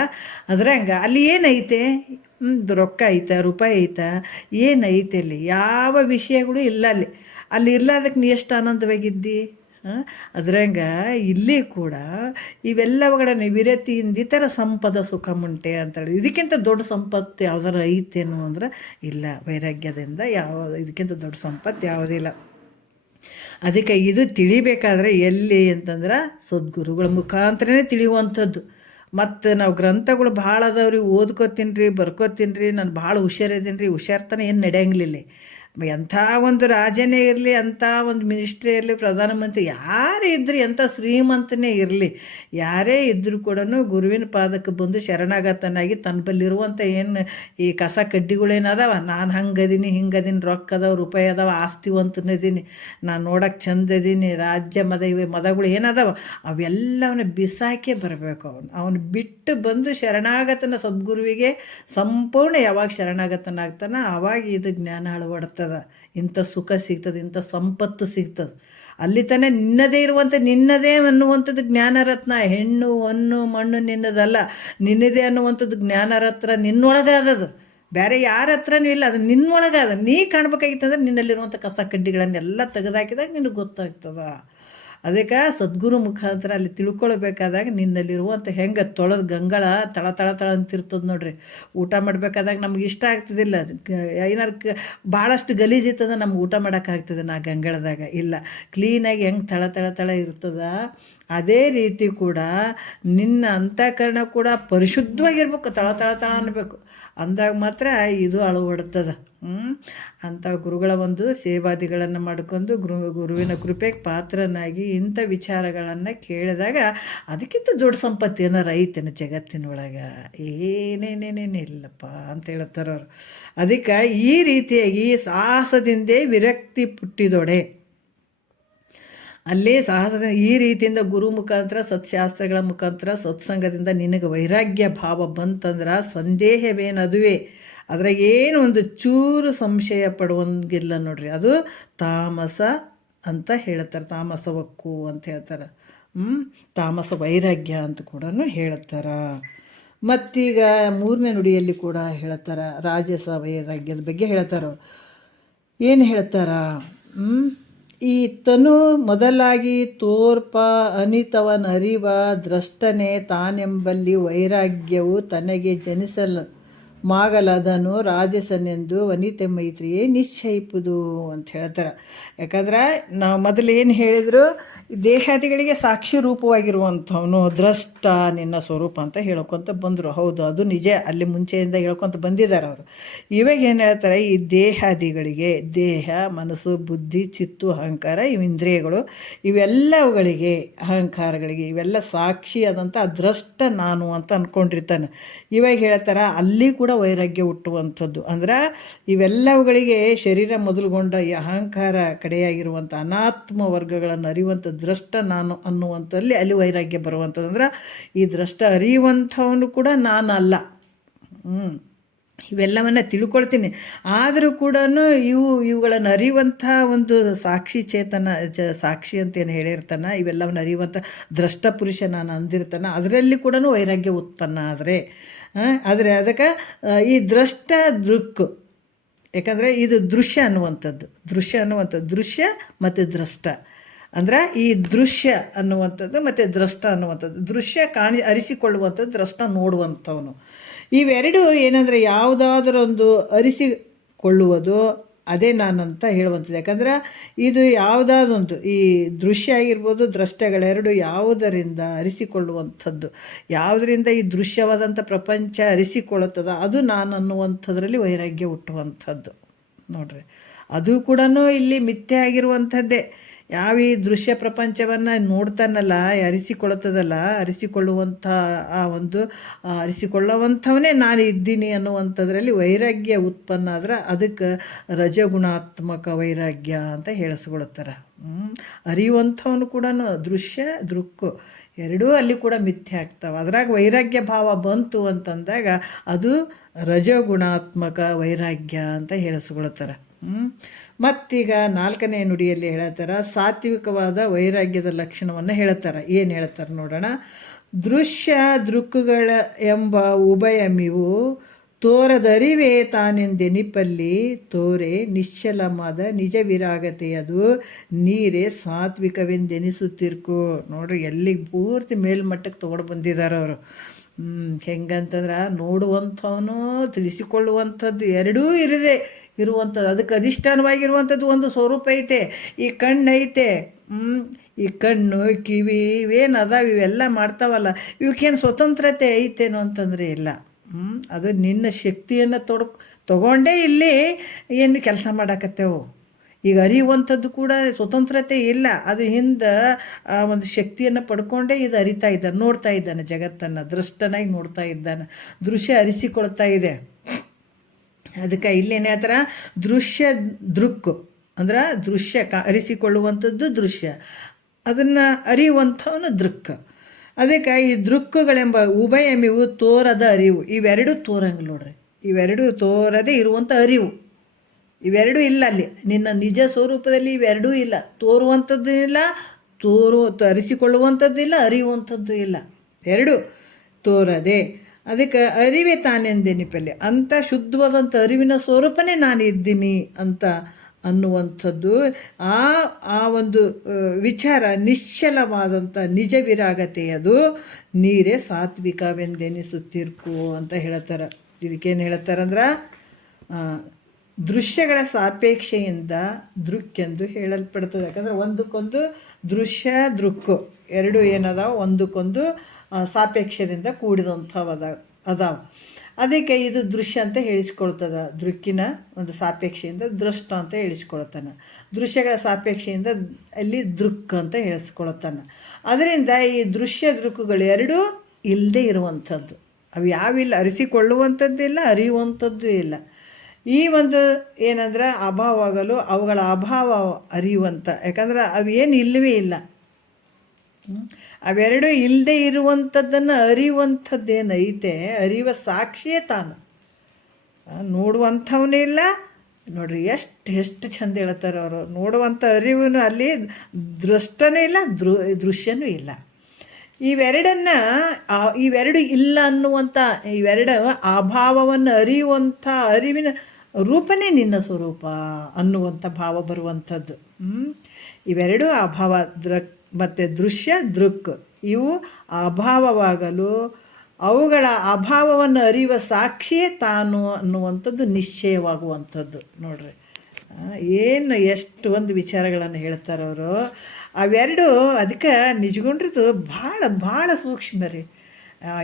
ಅದ್ರಂಗೆ ಅಲ್ಲಿ ಏನೈತೆ? ರೊಕ್ಕ ಐತಾ, ರೂಪಾಯಿ ಐತಾ, ಏನೈತೆ? ಅಲ್ಲಿ ಯಾವ ವಿಷಯಗಳು ಇಲ್ಲ. ಅಲ್ಲಿ ಇರ್ಲಾರ್ದಕ್ಕೆ ನೀ ಎಷ್ಟು ಆನಂದವಾಗಿದ್ದಿ? ಅದ್ರಂಗ ಇಲ್ಲಿ ಕೂಡ ಇವೆಲ್ಲ ಒಳಗಡೆ ವಿರತಿಯಿಂದ ಈ ಥರ ಸಂಪದ ಸುಖ ಮುಂಟೆ ಅಂತೇಳಿ ಇದಕ್ಕಿಂತ ದೊಡ್ಡ ಸಂಪತ್ತು ಯಾವ್ದಾರು ಐತೇನು ಅಂದ್ರೆ ಇಲ್ಲ. ವೈರಾಗ್ಯದಿಂದ ಇದಕ್ಕಿಂತ ದೊಡ್ಡ ಸಂಪತ್ತು ಯಾವುದಿಲ್ಲ. ಅದಕ್ಕೆ ಇದು ತಿಳಿಬೇಕಾದ್ರೆ ಎಲ್ಲಿ ಅಂತಂದ್ರೆ ಸದ್ಗುರುಗಳ ಮುಖಾಂತರನೇ ತಿಳಿಯುವಂಥದ್ದು. ಮತ್ತು ನಾವು ಗ್ರಂಥಗಳು ಭಾಳ ಅದಾವ್ರಿ, ಓದ್ಕೋತೀನಿ ರೀ, ಬರ್ಕೋತೀನಿ ರೀ, ನಾನು ಭಾಳ ಹುಷಾರಿದ್ದೀನಿ ರೀ, ಹುಷಾರ್ತನ ಏನು ನಡೆಯಂಗಿಲ್ಲ. ಎಂಥ ಒಂದು ರಾಜನೇ ಇರಲಿ, ಅಂಥ ಒಂದು ಮಿನಿಸ್ಟ್ರಿ ಇರಲಿ, ಪ್ರಧಾನಮಂತ್ರಿ ಯಾರೇ ಇದ್ರಿ, ಎಂಥ ಶ್ರೀಮಂತನೇ ಇರಲಿ, ಯಾರೇ ಇದ್ದರೂ ಕೂಡ ಗುರುವಿನ ಪಾದಕ್ಕೆ ಬಂದು ಶರಣಾಗತನಾಗಿ ತನ್ನ ಬಲ್ಲಿರುವಂಥ ಏನು ಈ ಕಸ ಕಡ್ಡಿಗಳೇನದಾವ, ನಾನು ಹಂಗದೀನಿ ಹಿಂಗದೀನಿ, ರೊಕ್ಕ ಅದಾವ, ರೂಪಾಯಿ ಅದಾವ, ಆಸ್ತಿವಂತನದೀನಿ, ನಾನು ನೋಡೋಕೆ ಚಂದ ಇದೀನಿ, ರಾಜ್ಯ ಮದಗಳು ಏನದಾವ ಅವೆಲ್ಲವನ್ನ ಬಿಸಾಕೇ ಬರಬೇಕು. ಅವನು ಬಿಟ್ಟು ಬಂದು ಶರಣಾಗತನ ಸದ್ಗುರುವಿಗೆ ಸಂಪೂರ್ಣ ಯಾವಾಗ ಶರಣಾಗತನಾಗ್ತಾನೆ ಆವಾಗ ಇದು ಜ್ಞಾನ ಅಳವಡ್ತದೆ. ಸಿಗ್ತದೆ, ಇಂಥ ಸುಖ ಸಿಗ್ತದೆ, ಇಂಥ ಸಂಪತ್ತು ಸಿಗ್ತದೆ. ಅಲ್ಲಿ ತಾನೇ ನಿನ್ನದೇ ಇರುವಂಥ, ನಿನ್ನದೇ ಅನ್ನುವಂಥದ್ದು ಜ್ಞಾನರತ್ನ. ಹೆಣ್ಣು ಹೊನ್ನು ಮಣ್ಣು ನಿನ್ನದಲ್ಲ, ನಿನ್ನದೇ ಅನ್ನುವಂಥದ್ದು ಜ್ಞಾನರತ್ನ ನಿನ್ನೊಳಗಾದದು, ಬೇರೆ ಯಾರ ಹತ್ರನೂ ಇಲ್ಲ. ಅದು ನಿನ್ನೊಳಗಾದ. ನೀ ಕಾಣ್ಬೇಕಾಗಿತ್ತಂದ್ರೆ ನಿನ್ನಲ್ಲಿರುವಂಥ ಕಸ ಕಡ್ಡಿಗಳನ್ನೆಲ್ಲ ತೆಗೆದಾಕಿದಾಗ ನಿನಗೆ ಗೊತ್ತಾಗ್ತದ. ಅದಕ್ಕೆ ಸದ್ಗುರು ಮುಖಾಂತರ ಅಲ್ಲಿ ತಿಳ್ಕೊಳ್ಬೇಕಾದಾಗ ನಿನ್ನಲ್ಲಿರುವಂಥ ಹೆಂಗೆ ತೊಳೆದು ಗಂಗಳ ತಳ ತಳ ತಳ ಅಂತಿರ್ತದೆ ನೋಡ್ರಿ. ಊಟ ಮಾಡಬೇಕಾದಾಗ ನಮ್ಗೆ ಇಷ್ಟ ಆಗ್ತದಿಲ್ಲ, ಏನಾರು ಭಾಳಷ್ಟು ಗಲೀಜಿರ್ತದೆ, ನಮ್ಗೆ ಊಟ ಮಾಡೋಕ್ಕಾಗ್ತದೆ ನಾ ಗಂಗಳದಾಗ ಇಲ್ಲ. ಕ್ಲೀನಾಗಿ ಹೆಂಗೆ ತಳ ತಳ ತಳ ಇರ್ತದ, ಅದೇ ರೀತಿ ಕೂಡ ನಿನ್ನ ಅಂತಃಕರಣ ಕೂಡ ಪರಿಶುದ್ಧವಾಗಿರ್ಬೇಕು, ತಳ ತಳ ತಳ ಅನ್ನಬೇಕು. ಅಂದಾಗ ಮಾತ್ರ ಇದು ಅಳವಡ್ತದೆ. ಅಂಥ ಗುರುಗಳ ಒಂದು ಸೇವಾದಿಗಳನ್ನು ಮಾಡ್ಕೊಂಡು ಗುರುವಿನ ಕೃಪೆಗೆ ಪಾತ್ರನಾಗಿ ಇಂಥ ವಿಚಾರಗಳನ್ನು ಕೇಳಿದಾಗ ಅದಕ್ಕಿಂತ ದೊಡ್ಡ ಸಂಪತ್ತು ಏನಾರು ಐತೇನು ಜಗತ್ತಿನೊಳಗೆ? ಏನೇನೇನೇನಿಲ್ಲಪ್ಪ ಅಂತ ಹೇಳ್ತಾರೆ ಅವರು. ಅದಕ್ಕೆ ಈ ರೀತಿಯಾಗಿ ಸಾಹಸದಿಂದೇ ವಿರಕ್ತಿ ಪುಟ್ಟಿದೊಡೆ. ಅಲ್ಲಿ ಸಾಹಸದ ಈ ರೀತಿಯಿಂದ ಗುರು ಮುಖಾಂತರ ಸತ್ಶಾಸ್ತ್ರಗಳ ಮುಖಾಂತರ ಸತ್ಸಂಗದಿಂದ ನಿನಗೆ ವೈರಾಗ್ಯ ಭಾವ ಬಂತಂದ್ರೆ ಸಂದೇಹವೇನದುವೆ, ಅದ್ರಾಗ ಏನು ಒಂದು ಚೂರು ಸಂಶಯ ಪಡುವಂಗಿಲ್ಲ ನೋಡ್ರಿ. ಅದು ತಾಮಸ ಅಂತ ಹೇಳ್ತಾರೆ, ತಾಮಸವಕ್ಕು ಅಂತ ಹೇಳ್ತಾರೆ. ತಾಮಸ ವೈರಾಗ್ಯ ಅಂತ ಕೂಡ ಹೇಳ್ತಾರೆ. ಮತ್ತೀಗ 3ನೇ ನುಡಿಯಲ್ಲಿ ಕೂಡ ಹೇಳ್ತಾರೆ, ರಾಜಸ ವೈರಾಗ್ಯದ ಬಗ್ಗೆ ಹೇಳ್ತಾರೆ. ಏನು ಹೇಳ್ತಾರ? ಈ ತನು ಮೊದಲಾಗಿ ತೋರ್ಪ ಅನಿತವನರಿವ ದ್ರಷ್ಟನೆ ತಾನೆಂಬಲ್ಲಿ ವೈರಾಗ್ಯವು ತನಗೆ ಜನಿಸಲು ಮಾಗಲದನು ರಾಜಸನೆಂದು ವನಿತೆ ಮೈತ್ರಿಯೇ ನಿಶ್ಚಯಿಪುದು ಅಂತ ಹೇಳ್ತಾರೆ. ಯಾಕಂದ್ರೆ ನಾವು ಮೊದಲು ಏನು ಹೇಳಿದ್ರು, ದೇಹಾದಿಗಳಿಗೆ ಸಾಕ್ಷಿ ರೂಪವಾಗಿರುವಂಥವನು ದ್ರಷ್ಟ ನಿನ್ನ ಸ್ವರೂಪ ಅಂತ ಹೇಳ್ಕೊತ ಬಂದರು. ಹೌದು, ಅದು ನಿಜ, ಅಲ್ಲಿ ಮುಂಚೆಯಿಂದ ಹೇಳ್ಕೊತ ಬಂದಿದ್ದಾರೆ ಅವರು. ಇವಾಗ ಏನು ಹೇಳ್ತಾರೆ, ಈ ದೇಹಾದಿಗಳಿಗೆ ದೇಹ ಮನಸ್ಸು ಬುದ್ಧಿ ಚಿತ್ತು ಅಹಂಕಾರ ಇವು ಇಂದ್ರಿಯಗಳು ಇವೆಲ್ಲವುಗಳಿಗೆ ಅಹಂಕಾರಗಳಿಗೆ ಇವೆಲ್ಲ ಸಾಕ್ಷಿಯಾದಂಥ ದ್ರಷ್ಟ ನಾನು ಅಂತ ಅಂದ್ಕೊಂಡಿರ್ತಾನೆ. ಇವಾಗ ಹೇಳ್ತಾರೆ ಅಲ್ಲಿ ಕೂಡ ವೈರಾಗ್ಯ ಹುಟ್ಟುವಂಥದ್ದು. ಅಂದ್ರೆ ಇವೆಲ್ಲವುಗಳಿಗೆ ಶರೀರ ಮೊದಲುಗೊಂಡ ಈ ಅಹಂಕಾರ ಕಡೆಯಾಗಿರುವಂಥ ಅನಾತ್ಮ ವರ್ಗಗಳನ್ನು ಅರಿಯುವಂಥ ದ್ರಷ್ಟ ನಾನು ಅನ್ನುವಂಥಲ್ಲಿ ಅಲ್ಲಿ ವೈರಾಗ್ಯ ಬರುವಂಥದ್ದು. ಅಂದ್ರೆ ಈ ದ್ರಷ್ಟ ಅರಿಯುವಂಥವನು ಕೂಡ ನಾನು ಅಲ್ಲ. ಇವೆಲ್ಲವನ್ನು ತಿಳ್ಕೊಳ್ತೀನಿ, ಆದರೂ ಕೂಡ ಇವುಗಳನ್ನು ಅರಿಯುವಂಥ ಒಂದು ಸಾಕ್ಷಿ ಚೇತನ ಸಾಕ್ಷಿ ಅಂತ ಏನು ಹೇಳಿರ್ತಾನೆ, ಇವೆಲ್ಲವನ್ನು ಅರಿಯುವಂಥ ದ್ರಷ್ಟ ಪುರುಷ ನಾನು ಅಂದಿರ್ತಾನೆ, ಅದರಲ್ಲಿ ಕೂಡ ವೈರಾಗ್ಯ ಉತ್ಪನ್ನ ಆದರೆ ಅದಕ್ಕೆ ಈ ದ್ರಷ್ಟ ದೃಕ್, ಯಾಕಂದರೆ ಇದು ದೃಶ್ಯ ಅನ್ನುವಂಥದ್ದು ದೃಶ್ಯ ಮತ್ತು ದ್ರಷ್ಟ. ಅಂದ್ರೆ ಈ ದೃಶ್ಯ ಅನ್ನುವಂಥದ್ದು ಮತ್ತು ದ್ರಷ್ಟ ಅನ್ನುವಂಥದ್ದು. ದೃಶ್ಯ ಅರಿಸಿಕೊಳ್ಳುವಂಥದ್ದು, ದ್ರಷ್ಟ ನೋಡುವಂಥವನು. ಇವೆರಡು ಏನಂದರೆ ಯಾವುದಾದ್ರೂ ಒಂದು ಅರಿಸಿಕೊಳ್ಳುವುದು ಅದೇ ನಾನಂತ ಹೇಳುವಂಥದ್ದು. ಯಾಕಂದ್ರೆ ಇದು ಯಾವುದಾದೊಂದು ಈ ದೃಶ್ಯ ಆಗಿರ್ಬೋದು ದ್ರಷ್ಟಗಳೆರಡು ಯಾವುದರಿಂದ ಅರಿಸಿಕೊಳ್ಳುವಂಥದ್ದು, ಯಾವುದರಿಂದ ಈ ದೃಶ್ಯವಾದಂಥ ಪ್ರಪಂಚ ಅರಿಸಿಕೊಳ್ಳುತ್ತದ ಅದು ನಾನು ಅನ್ನುವಂಥದ್ರಲ್ಲಿ ವೈರಾಗ್ಯ ಹುಟ್ಟುವಂಥದ್ದು ನೋಡ್ರಿ. ಅದು ಕೂಡ ಇಲ್ಲಿ ಮಿಥ್ಯೆ ಆಗಿರುವಂಥದ್ದೇ. ಯಾವ ಈ ದೃಶ್ಯ ಪ್ರಪಂಚವನ್ನು ನೋಡ್ತಾನಲ್ಲ, ಅರಿಸಿಕೊಳ್ಳುವಂಥ ಆ ಒಂದು ಅರಿಸಿಕೊಳ್ಳುವಂಥವನೇ ನಾನು ಇದ್ದೀನಿ ಅನ್ನುವಂಥದ್ರಲ್ಲಿ ವೈರಾಗ್ಯ ಉತ್ಪನ್ನ ಆದ್ರೆ ಅದಕ್ಕೆ ರಜಗುಣಾತ್ಮಕ ವೈರಾಗ್ಯ ಅಂತ ಹೇಳಿಸ್ಕೊಳ್ತಾರೆ. ಅರಿಯುವಂಥವನು ಕೂಡ ದೃಶ್ಯ ದೃಕ್ಕು ಎರಡೂ ಅಲ್ಲಿ ಕೂಡ ಮಿಥ್ಯೆ ಆಗ್ತಾವೆ. ಅದ್ರಾಗ ವೈರಾಗ್ಯ ಭಾವ ಬಂತು ಅಂತಂದಾಗ ಅದು ರಜಗುಣಾತ್ಮಕ ವೈರಾಗ್ಯ ಅಂತ ಹೇಳಿಸ್ಕೊಳ್ತಾರೆ. ಮತ್ತೀಗ 4ನೇ ನುಡಿಯಲ್ಲಿ ಹೇಳ್ತಾರೆ, ಸಾತ್ವಿಕವಾದ ವೈರಾಗ್ಯದ ಲಕ್ಷಣವನ್ನು ಹೇಳ್ತಾರೆ. ಏನು ಹೇಳ್ತಾರೆ ನೋಡೋಣ. ದೃಶ್ಯ ದೃಕ್ಕುಗಳ ಎಂಬ ಉಭಯಮಿವು ತೋರದರಿವೇ ತಾನೆಂದೆನಿಪಲ್ಲಿ ತೋರೆ ನಿಶ್ಚಲವಾದ ನಿಜ ವಿರಾಗತೆಯದು ನೀರೇ ಸಾತ್ವಿಕವೆಂದೆನಿಸುತ್ತಿರ್ಕು. ನೋಡ್ರಿ, ಎಲ್ಲಿ ಪೂರ್ತಿ ಮೇಲ್ಮಟ್ಟಕ್ಕೆ ತೊಗೊಂಡು ಬಂದಿದ್ದಾರೆ ಅವರು. ಹೆಂಗಂತಂದ್ರೆ ನೋಡುವಂಥವನು ತಿಳಿಸಿಕೊಳ್ಳುವಂಥದ್ದು ಎರಡೂ ಇರುವಂಥದ್ದು. ಅದಕ್ಕೆ ಅಧಿಷ್ಠಾನವಾಗಿರುವಂಥದ್ದು ಒಂದು ಸ್ವರೂಪ ಐತೆ. ಈ ಕಣ್ಣು ಐತೆ, ಈ ಕಣ್ಣು ಕಿವಿ ಇವೇನು ಅದಾವ ಇವೆಲ್ಲ ಮಾಡ್ತಾವಲ್ಲ, ಇವಕ್ಕೇನು ಸ್ವತಂತ್ರತೆ ಐತೇನೋ ಅಂತಂದರೆ ಇಲ್ಲ. ಅದು ನಿನ್ನ ಶಕ್ತಿಯನ್ನು ತಗೊಂಡೇ ಇಲ್ಲಿ ಏನು ಕೆಲಸ ಮಾಡಕತ್ತೇವು. ಈಗ ಅರಿಯುವಂಥದ್ದು ಕೂಡ ಸ್ವತಂತ್ರತೆ ಇಲ್ಲ, ಅದು ಹಿಂದೆ ಆ ಒಂದು ಶಕ್ತಿಯನ್ನು ಪಡ್ಕೊಂಡೇ ಇದು ಅರಿತಾ ಇದ್ದಾನೆ, ನೋಡ್ತಾ ಇದ್ದಾನೆ, ಜಗತ್ತನ್ನು ದೃಷ್ಟನಾಗಿ ನೋಡ್ತಾ ಇದ್ದಾನೆ, ದೃಶ್ಯ ಅರಿಸಿಕೊಳ್ತಾ ಇದೆ. ಅದಕ್ಕೆ ಇಲ್ಲೇನು ಹೇಳ್ತಾರೆ, ದೃಶ್ಯ ದೃಕ್ಕು ಅಂದ್ರೆ ದೃಶ್ಯ ಅರಿಸಿಕೊಳ್ಳುವಂಥದ್ದು ದೃಶ್ಯ, ಅದನ್ನು ಅರಿಯುವಂಥವನು ದೃಕ್. ಅದಕ್ಕೆ ಈ ದೃಕ್ಕುಗಳೆಂಬ ಉಭಯಮಿವು ತೋರದ ಅರಿವು, ಇವೆರಡೂ ತೋರಂಗಿಲ್ಲ ನೋಡ್ರಿ, ಇವೆರಡೂ ತೋರದೇ ಇರುವಂಥ ಅರಿವು. ಇವೆರಡೂ ಇಲ್ಲ ಅಲ್ಲಿ. ನಿನ್ನ ನಿಜ ಸ್ವರೂಪದಲ್ಲಿ ಇವೆರಡೂ ಇಲ್ಲ. ತೋರುವಂಥದ್ದು ಇಲ್ಲ, ಅರಿಸಿಕೊಳ್ಳುವಂಥದ್ದು ಇಲ್ಲ, ಅರಿಯುವಂಥದ್ದು ಇಲ್ಲ. ಎರಡು ತೋರದೆ. ಅದಕ್ಕೆ ಅರಿವೇ ತಾನೆಂದೆನಿಪಲ್ಲಿ ಅಂಥ ಶುದ್ಧವಾದಂಥ ಅರಿವಿನ ಸ್ವರೂಪನೇ ನಾನು ಇದ್ದೀನಿ ಅಂತ ಅನ್ನುವಂಥದ್ದು ಆ ಒಂದು ವಿಚಾರ ನಿಶ್ಚಲವಾದಂಥ ನಿಜ ವಿರಾಗತೆಯದು ನೀರೇ ಸಾತ್ವಿಕವೆಂದೆನಿಸುತ್ತಿರ್ಕು ಅಂತ ಹೇಳ್ತಾರೆ. ಇದಕ್ಕೇನು ಹೇಳ್ತಾರಂದ್ರೆ ದೃಶ್ಯಗಳ ಸಾಪೇಕ್ಷೆಯಿಂದ ದೃಕ್ಕೆಂದು ಹೇಳಲ್ಪಡ್ತದೆ. ಯಾಕಂದರೆ ಒಂದಕ್ಕೊಂದು ದೃಶ್ಯ ದೃಕ್ಕು ಎರಡು ಏನದಾವ ಒಂದಕ್ಕೊಂದು ಸಾಪೇಕ್ಷದಿಂದ ಅದಾವ. ಅದಕ್ಕೆ ಇದು ದೃಶ್ಯ ಅಂತ ಹೇಳಿಸ್ಕೊಳ್ತದೆ. ದೃಕ್ಕಿನ ಒಂದು ಸಾಪೇಕ್ಷೆಯಿಂದ ದೃಷ್ಟ ಅಂತ ಹೇಳಿಸ್ಕೊಳ್ತಾನೆ. ದೃಶ್ಯಗಳ ಸಾಪೇಕ್ಷೆಯಿಂದ ಅಲ್ಲಿ ದೃಕ್ ಅಂತ ಹೇಳಿಸ್ಕೊಳ್ತಾನೆ. ಅದರಿಂದ ಈ ದೃಶ್ಯ ದೃಕ್ಕುಗಳು ಎರಡೂ ಇಲ್ಲದೆ ಇರುವಂಥದ್ದು. ಅವು ಯಾವಿಲ್ಲ, ಅರಿಸಿಕೊಳ್ಳುವಂಥದ್ದಿಲ್ಲ, ಅರಿಯುವಂಥದ್ದು ಇಲ್ಲ. ಈ ಒಂದು ಏನಂದ್ರೆ ಅಭಾವ ಆಗಲು ಅವುಗಳ ಅಭಾವ ಅರಿಯುವಂಥ, ಯಾಕಂದ್ರೆ ಅವು ಏನು ಇಲ್ಲವೇ ಇಲ್ಲ. ಅವೆರಡೂ ಇಲ್ಲದೆ ಇರುವಂಥದ್ದನ್ನು ಅರಿಯುವಂಥದ್ದೇನೈತೆ, ಅರಿಯುವ ಸಾಕ್ಷಿಯೇ ತಾನು. ನೋಡುವಂಥವನೇ ಇಲ್ಲ. ನೋಡ್ರಿ ಎಷ್ಟು ಚಂದ ಹೇಳ್ತಾರೆ ಅವರು. ನೋಡುವಂಥ ಅರಿವು ಅಲ್ಲಿ ದೃಷ್ಟನೂ ಇಲ್ಲ, ದೃಶ್ಯನೂ ಇಲ್ಲ. ಇವೆರಡು ಇಲ್ಲ ಅನ್ನುವಂಥ ಇವೆರಡ ಅಭಾವವನ್ನು ಅರಿಯುವಂಥ ಅರಿವಿನ ರೂಪನೇ ನಿನ್ನ ಸ್ವರೂಪ ಅನ್ನುವಂಥ ಭಾವ ಬರುವಂಥದ್ದು. ಇವೆರಡೂ ಅಭಾವ ಮತ್ತು ದೃಶ್ಯ ದೃಕ್ ಇವು ಅಭಾವವಾಗಲು ಅವುಗಳ ಅಭಾವವನ್ನು ಅರಿಯುವ ಸಾಕ್ಷಿಯೇ ತಾನು ಅನ್ನುವಂಥದ್ದು ನಿಶ್ಚಯವಾಗುವಂಥದ್ದು. ನೋಡ್ರಿ ಏನು ಎಷ್ಟು ಒಂದು ವಿಚಾರಗಳನ್ನು ಹೇಳ್ತಾರೆ ಅವರು. ಅವೆರಡು ಅದಕ್ಕೆ ನಿಜಗೊಂಡ್ರದು ಭಾಳ ಸೂಕ್ಷ್ಮ ರೀ.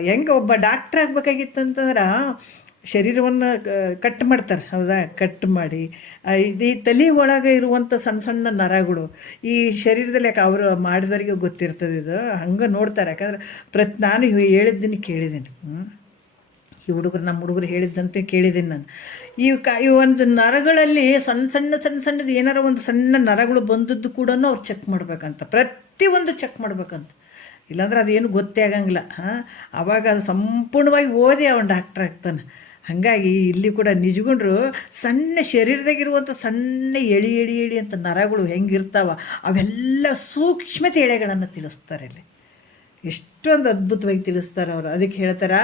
ಹೆಂಗೆ ಒಬ್ಬ ಡಾಕ್ಟ್ರ್ ಆಗ್ಬೇಕಾಗಿತ್ತಂತಂದ್ರೆ ಶರೀರವನ್ನು ಕಟ್ ಮಾಡ್ತಾರೆ, ಹೌದಾ? ಕಟ್ ಮಾಡಿ ಈ ತಲೆ ಒಳಗೆ ಇರುವಂಥ ಸಣ್ಣ ಸಣ್ಣ ನರಗಳು ಈ ಶರೀರದಲ್ಲಿ ಯಾಕೆ ಅವರು ಮಾಡಿದವರಿಗೆ ಗೊತ್ತಿರ್ತದೆ. ಇದು ಹಂಗೆ ನೋಡ್ತಾರೆ. ಯಾಕಂದ್ರೆ ನಾನು ಹೇಳಿದ್ದೀನಿ ಕೇಳಿದ್ದೀನಿ. ಈ ನಮ್ಮ ಹುಡುಗರು ಹೇಳಿದ್ದಂತೆ ಕೇಳಿದ್ದೀನಿ ನಾನು. ಈ ಒಂದು ನರಗಳಲ್ಲಿ ಸಣ್ಣದು ಏನಾರ ಒಂದು ಸಣ್ಣ ನರಗಳು ಬಂದದ್ದು ಕೂಡ ಅವ್ರು ಚೆಕ್ ಮಾಡ್ಬೇಕಂತ, ಪ್ರತಿಯೊಂದು ಚೆಕ್ ಮಾಡ್ಬೇಕಂತ. ಇಲ್ಲಾಂದ್ರೆ ಅದೇನು ಗೊತ್ತೇ ಆಗಂಗಿಲ್ಲ. ಆವಾಗ ಅದು ಸಂಪೂರ್ಣವಾಗಿ ಓದಿ ಅವನು ಡಾಕ್ಟ್ರ್ ಆಗ್ತಾನೆ. ಹಾಗಾಗಿ ಇಲ್ಲಿ ಕೂಡ ನಿಜಗೊಂಡ್ರು ಸಣ್ಣ ಶರೀರದಾಗಿರುವಂಥ ಸಣ್ಣ ಎಳಿ ಅಂತ ನರಗಳು ಹೆಂಗಿರ್ತಾವ ಅವೆಲ್ಲ ಸೂಕ್ಷ್ಮತೆ ಎಳೆಗಳನ್ನು ತಿಳಿಸ್ತಾರೆ ಇಲ್ಲಿ. ಎಷ್ಟೊಂದು ಅದ್ಭುತವಾಗಿ ತಿಳಿಸ್ತಾರೆ ಅವರು. ಅದಕ್ಕೆ ಹೇಳ್ತಾರೆ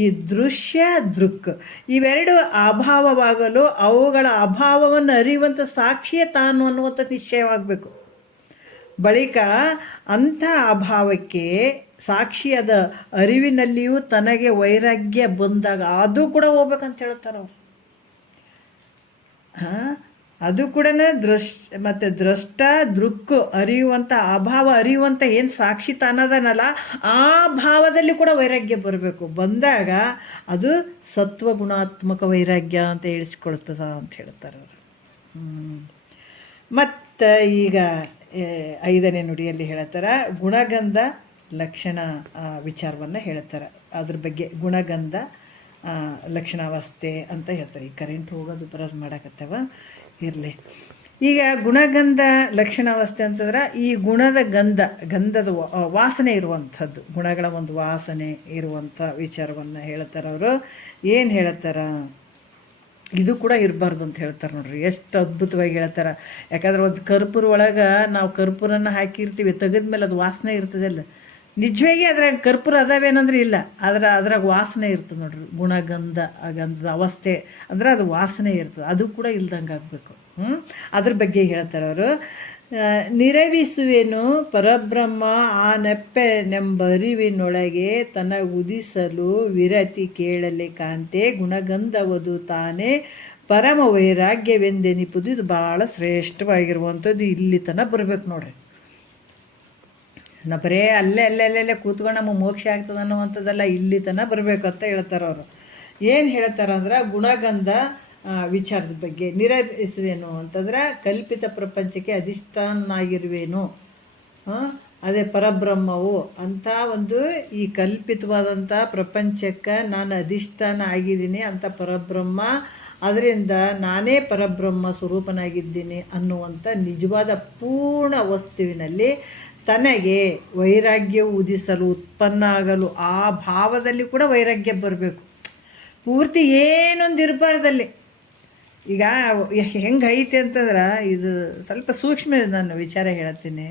ಈ ದೃಶ್ಯ ದೃಕ್ ಇವೆರಡು ಅಭಾವವಾಗಲು ಅವುಗಳ ಅಭಾವವನ್ನು ಅರಿಯುವಂಥ ಸಾಕ್ಷಿಯೇ ತಾನು ಅನ್ನುವಂಥ ನಿಶ್ಚಯವಾಗಬೇಕು. ಬಳಿಕ ಅಂಥ ಅಭಾವಕ್ಕೆ ಸಾಕ್ಷಿಯಾದ ಅರಿವಿನಲ್ಲಿಯೂ ತನಗೆ ವೈರಾಗ್ಯ ಬಂದಾಗ ಅದು ಕೂಡ ಹೋಗ್ಬೇಕಂತ ಹೇಳ್ತಾರೆ ಅವರು. ಅದು ಕೂಡ ಮತ್ತು ದ್ರಷ್ಟ ದೃಕ್ಕು ಅರಿಯುವಂಥ ಅಭಾವ ಅರಿಯುವಂಥ ಏನು ಸಾಕ್ಷಿ ತಾನದನಲ್ಲ ಆ ಭಾವದಲ್ಲಿ ಕೂಡ ವೈರಾಗ್ಯ ಬರಬೇಕು. ಬಂದಾಗ ಅದು ಸತ್ವಗುಣಾತ್ಮಕ ವೈರಾಗ್ಯ ಅಂತ ಹೇಳಿಸ್ಕೊಳ್ತದ ಅಂತ ಹೇಳ್ತಾರೆ ಅವರು. ಮತ್ತು ಈಗ 5ನೇ ನುಡಿಯಲ್ಲಿ ಹೇಳ್ತಾರೆ ಗುಣಗಂಧ ಲಕ್ಷಣ ವಿಚಾರವನ್ನು ಹೇಳ್ತಾರೆ. ಅದ್ರ ಬಗ್ಗೆ ಗುಣಗಂಧ ಲಕ್ಷಣಾವಸ್ಥೆ ಅಂತ ಹೇಳ್ತಾರೆ. ಈ ಕರೆಂಟ್ ಹೋಗೋದು ಬರೋದು ಮಾಡಕತ್ತವ ಇರಲಿ. ಈಗ ಗುಣಗಂಧ ಲಕ್ಷಣಾವಸ್ಥೆ ಅಂತಂದ್ರೆ ಈ ಗುಣದ ಗಂಧದ ವಾಸನೆ ಇರುವಂಥದ್ದು, ಗುಣಗಳ ಒಂದು ವಾಸನೆ ಇರುವಂಥ ವಿಚಾರವನ್ನು ಹೇಳ್ತಾರೆ ಅವರು. ಏನು ಹೇಳ್ತಾರೆ, ಇದು ಕೂಡ ಇರಬಾರ್ದು ಅಂತ ಹೇಳ್ತಾರೆ. ನೋಡ್ರಿ ಎಷ್ಟು ಅದ್ಭುತವಾಗಿ ಹೇಳ್ತಾರೆ. ಯಾಕಂದ್ರೆ ಒಂದು ಕರ್ಪೂರ ಒಳಗೆ ನಾವು ಕರ್ಪೂರನ ಹಾಕಿರ್ತೀವಿ, ತೆಗೆದ್ಮೇಲೆ ಅದು ವಾಸನೆ ಇರ್ತದಲ್ಲ. ನಿಜವಾಗಿ ಅದ್ರಾಗ ಕರ್ಪೂರ ಅದಾವೇನಂದ್ರೆ ಇಲ್ಲ, ಅದ್ರಾಗ ವಾಸನೆ ಇರ್ತದೆ ನೋಡ್ರಿ. ಗುಣಗಂಧ ಆ ಗಂಧದ ಅವಸ್ಥೆ ಅಂದ್ರೆ ಅದು ವಾಸನೆ ಇರ್ತದೆ, ಅದು ಕೂಡ ಇಲ್ದಂಗೆ ಆಗಬೇಕು. ಅದ್ರ ಬಗ್ಗೆ ಹೇಳ್ತಾರೆ ಅವರು. ನಿರವಿಸುವೆನು ಪರಬ್ರಹ್ಮ ಆ ನೆಪ್ಪೆನೆಂಬರಿವಿನೊಳಗೆ ತನಗುದಿಸಲು ವಿರತಿ ಕೇಳಲೆ ಕಾಂತೆ ಗುಣಗಂಧವದು ತಾನೇ ಪರಮ ವೈರಾಗ್ಯವೆಂದೆನಿಪುದು. ಇದು ಭಾಳ ಶ್ರೇಷ್ಠವಾಗಿರುವಂಥದ್ದು. ಇಲ್ಲಿ ತನಕ ಬರ್ಬೇಕು ನೋಡ್ರಿ. ಬರೇ ಅಲ್ಲೇ ಕೂತ್ಕೊಂಡು ನಮಗೆ ಮೋಕ್ಷ ಆಗ್ತದೆ ಅನ್ನುವಂಥದ್ದೆಲ್ಲ ಇಲ್ಲಿ ತನಕ ಬರಬೇಕು ಅಂತ ಹೇಳ್ತಾರೆ ಅವರು. ಏನು ಹೇಳ್ತಾರಂದ್ರೆ ಗುಣಗಂಧ ವಿಚಾರದ ಬಗ್ಗೆ. ನಿರವಿಸುವೇನು ಅಂತಂದ್ರೆ ಕಲ್ಪಿತ ಪ್ರಪಂಚಕ್ಕೆ ಅಧಿಷ್ಠಾನಾಗಿರುವೇನು, ಅದೇ ಪರಬ್ರಹ್ಮವು ಅಂಥ ಒಂದು ಈ ಕಲ್ಪಿತವಾದಂಥ ಪ್ರಪಂಚಕ್ಕೆ ನಾನು ಅಧಿಷ್ಠಾನ ಆಗಿದ್ದೀನಿ ಅಂತ ಪರಬ್ರಹ್ಮ, ಅದರಿಂದ ನಾನೇ ಪರಬ್ರಹ್ಮ ಸ್ವರೂಪನಾಗಿದ್ದೀನಿ ಅನ್ನುವಂಥ ನಿಜವಾದ ಪೂರ್ಣ ವಸ್ತುವಿನಲ್ಲಿ ತನಗೆ ವೈರಾಗ್ಯವು ಉದಿಸಲು ಉತ್ಪನ್ನ ಆಗಲು ಆ ಭಾವದಲ್ಲಿ ಕೂಡ ವೈರಾಗ್ಯ ಬರಬೇಕು. ಪೂರ್ತಿ ಏನೊಂದು ಇರಬಾರ್ದಲ್ಲಿ. ಈಗ ಹೆಂಗೆ ಐತೆ ಅಂತಂದ್ರೆ ಇದು ಸ್ವಲ್ಪ ಸೂಕ್ಷ್ಮ ನಾನು ವಿಚಾರ ಹೇಳ್ತೀನಿ.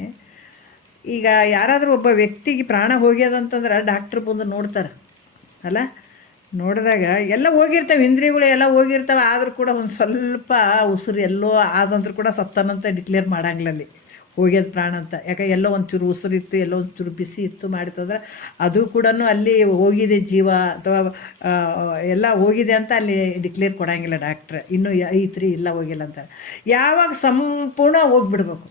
ಈಗ ಯಾರಾದರೂ ಒಬ್ಬ ವ್ಯಕ್ತಿಗೆ ಪ್ರಾಣ ಹೋಗ್ಯದಂತಂದ್ರೆ ಡಾಕ್ಟ್ರ್ ಬಂದು ನೋಡ್ತಾರೆ ಅಲ್ಲ. ನೋಡಿದಾಗ ಎಲ್ಲ ಹೋಗಿರ್ತವೆ, ಇಂದ್ರಿಯಗಳು ಎಲ್ಲ ಹೋಗಿರ್ತವೆ, ಆದರೂ ಕೂಡ ಒಂದು ಸ್ವಲ್ಪ ಉಸಿರು ಎಲ್ಲೋ ಆದಂದ್ರೂ ಕೂಡ ಸತ್ತನಂತ ಡಿಕ್ಲೇರ್ ಮಾಡಂಗಿಲ್ಲಲ್ಲಿ ಹೋಗ್ಯದ ಪ್ರಾಣ ಅಂತ. ಯಾಕೆ ಎಲ್ಲೋ ಒಂಚೂರು ಉಸಿರಿತ್ತು, ಎಲ್ಲೋ ಒಂಚೂರು ಬಿಸಿ ಇತ್ತು ಮಾಡಿತಂದ್ರೆ ಅದು ಕೂಡ ಅಲ್ಲಿ ಹೋಗಿದೆ ಜೀವ ಅಥವಾ ಎಲ್ಲ ಹೋಗಿದೆ ಅಂತ ಅಲ್ಲಿ ಡಿಕ್ಲೇರ್ ಕೊಡೋಂಗಿಲ್ಲ ಡಾಕ್ಟ್ರ್. ಇನ್ನೂ ಐತ್ರಿ ಇಲ್ಲ ಹೋಗಿಲ್ಲ ಅಂತಾರೆ. ಯಾವಾಗ ಸಂಪೂರ್ಣ ಹೋಗ್ಬಿಡ್ಬೇಕು,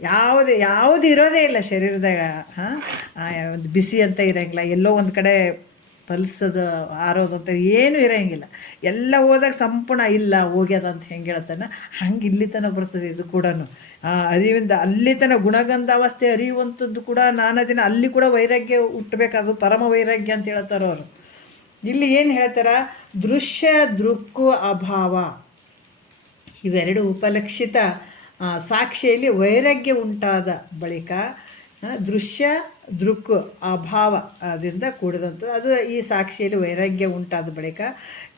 ಯಾವುದು ಇರೋದೇ ಇಲ್ಲ ಶರೀರದಾಗ. ಒಂದು ಬಿಸಿ ಅಂತ ಇರೋಂಗಿಲ್ಲ, ಎಲ್ಲೋ ಒಂದು ಕಡೆ ಪಲ್ಸದ ಆರೋದಂತ ಏನೂ ಇರೋಂಗಿಲ್ಲ. ಎಲ್ಲ ಹೋದಾಗ ಸಂಪೂರ್ಣ ಇಲ್ಲ ಹೋಗ್ಯದ ಅಂತ ಹೆಂಗೆ ಹೇಳ್ತಾನೆ ಹಂಗೆ ಇಲ್ಲಿ ತನಕ ಬರ್ತದೆ. ಇದು ಕೂಡ ಅರಿವಿಂದ ಅಲ್ಲಿ ತನಕ ಗುಣಗಂಧಾವಸ್ಥೆ ಅರಿಯುವಂಥದ್ದು ಕೂಡ ನಾನದಿನ ಅಲ್ಲಿ ಕೂಡ ವೈರಾಗ್ಯ ಹುಟ್ಟಬೇಕಾದ್ರು ಪರಮ ವೈರಾಗ್ಯ ಅಂತ ಹೇಳ್ತಾರೆ ಅವರು. ಇಲ್ಲಿ ಏನು ಹೇಳ್ತಾರ, ದೃಶ್ಯ ದೃಕ್ಕು ಅಭಾವ ಇವೆರಡು ಉಪಲಕ್ಷಿತ ಸಾಕ್ಷಿಯಲ್ಲಿ ವೈರಾಗ್ಯ ಉಂಟಾದ ಬಳಿಕ ದೃಶ್ಯ ದೃಕ್ ಅಭಾವದಿಂದ ಕೂಡಿದಂಥದ್ದು ಅದು ಈ ಸಾಕ್ಷಿಯಲ್ಲಿ ವೈರಾಗ್ಯ ಉಂಟಾದ ಬಳಿಕ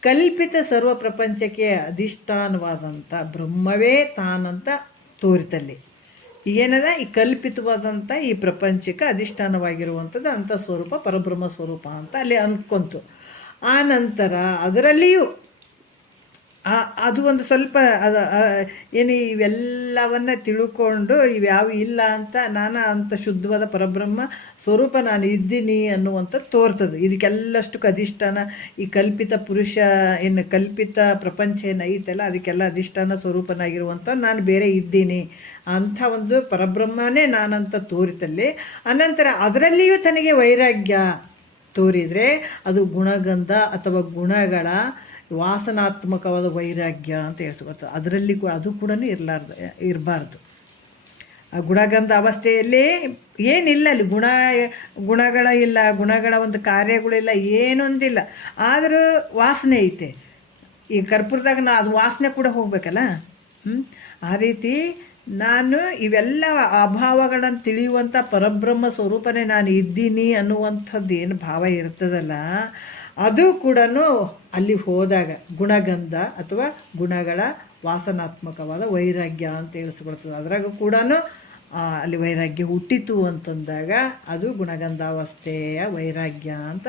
ಕಲ್ಪಿತ ಸರ್ವ ಪ್ರಪಂಚಕ್ಕೆ ಅಧಿಷ್ಠಾನವಾದಂಥ ಬ್ರಹ್ಮವೇ ತಾನಂತ ತೋರಿತಲ್ಲಿ ಏನದ ಈ ಕಲ್ಪಿತವಾದಂಥ ಈ ಪ್ರಪಂಚಕ್ಕೆ ಅಧಿಷ್ಠಾನವಾಗಿರುವಂಥದ್ದು ಅಂಥ ಸ್ವರೂಪ ಪರಬ್ರಹ್ಮ ಸ್ವರೂಪ ಅಂತ ಅಲ್ಲಿ ಅಂದ್ಕೊಂತು. ಆ ನಂತರ ಅದರಲ್ಲಿಯೂ ಅದು ಒಂದು ಸ್ವಲ್ಪ ಏನು ಇವೆಲ್ಲವನ್ನು ತಿಳ್ಕೊಂಡು ಇವ್ಯಾವ ಇಲ್ಲ ಅಂತ ನಾನು ಅಂಥ ಶುದ್ಧವಾದ ಪರಬ್ರಹ್ಮ ಸ್ವರೂಪ ನಾನು ಇದ್ದೀನಿ ಅನ್ನುವಂಥದ್ದು ತೋರ್ತದೆ. ಇದಕ್ಕೆಲ್ಲಷ್ಟಕ್ಕೆ ಅಧಿಷ್ಠಾನ ಈ ಕಲ್ಪಿತ ಪುರುಷ ಏನು ಕಲ್ಪಿತ ಪ್ರಪಂಚ ಏನು ಐತಲ್ಲ ಅದಕ್ಕೆಲ್ಲ ಅಧಿಷ್ಠಾನ ಸ್ವರೂಪನಾಗಿರುವಂಥ ನಾನು ಬೇರೆ ಇದ್ದೀನಿ ಅಂಥ ಒಂದು ಪರಬ್ರಹ್ಮನೇ ನಾನಂತ ತೋರಿತಲ್ಲಿ. ಅನಂತರ ಅದರಲ್ಲಿಯೂ ತನಗೆ ವೈರಾಗ್ಯ ತೋರಿದರೆ ಅದು ಗುಣಗಂಧ ಅಥವಾ ಗುಣಗಳ ವಾಸನಾತ್ಮಕವಾದ ವೈರಾಗ್ಯ ಅಂತ ಹೇಳ್ಸ್ಕೊಳ್ತಾರೆ. ಅದರಲ್ಲಿ ಕೂಡ ಅದು ಕೂಡ ಇರಬಾರ್ದು. ಆ ಗುಣಗಂಧ ಅವಸ್ಥೆಯಲ್ಲಿ ಏನಿಲ್ಲ, ಅಲ್ಲಿ ಗುಣಗಳ ಇಲ್ಲ, ಗುಣಗಳ ಒಂದು ಕಾರ್ಯಗಳಿಲ್ಲ, ಏನೊಂದಿಲ್ಲ, ಆದರೂ ವಾಸನೆ ಐತೆ. ಈ ಕರ್ಪೂರದಾಗ ಅದು ವಾಸನೆ ಕೂಡ ಹೋಗ್ಬೇಕಲ್ಲ. ಆ ರೀತಿ ನಾನು ಇವೆಲ್ಲ ಅಭಾವಗಳನ್ನು ತಿಳಿಯುವಂಥ ಪರಬ್ರಹ್ಮ ಸ್ವರೂಪನೇ ನಾನು ಇದ್ದೀನಿ ಅನ್ನುವಂಥದ್ದು ಏನು ಭಾವ ಇರ್ತದಲ್ಲ ಅದು ಕೂಡ ಅಲ್ಲಿ ಹೋದಾಗ ಗುಣಗಂಧ ಅಥವಾ ಗುಣಗಳ ವಾಸನಾತ್ಮಕವಾದ ವೈರಾಗ್ಯ ಅಂತ ಹೇಳಿಸ್ಕೊಳ್ತದೆ. ಅದ್ರಾಗ ಕೂಡ ಅಲ್ಲಿ ವೈರಾಗ್ಯ ಹುಟ್ಟಿತು ಅಂತಂದಾಗ ಅದು ಗುಣಗಂಧಾವಸ್ಥೆಯ ವೈರಾಗ್ಯ ಅಂತ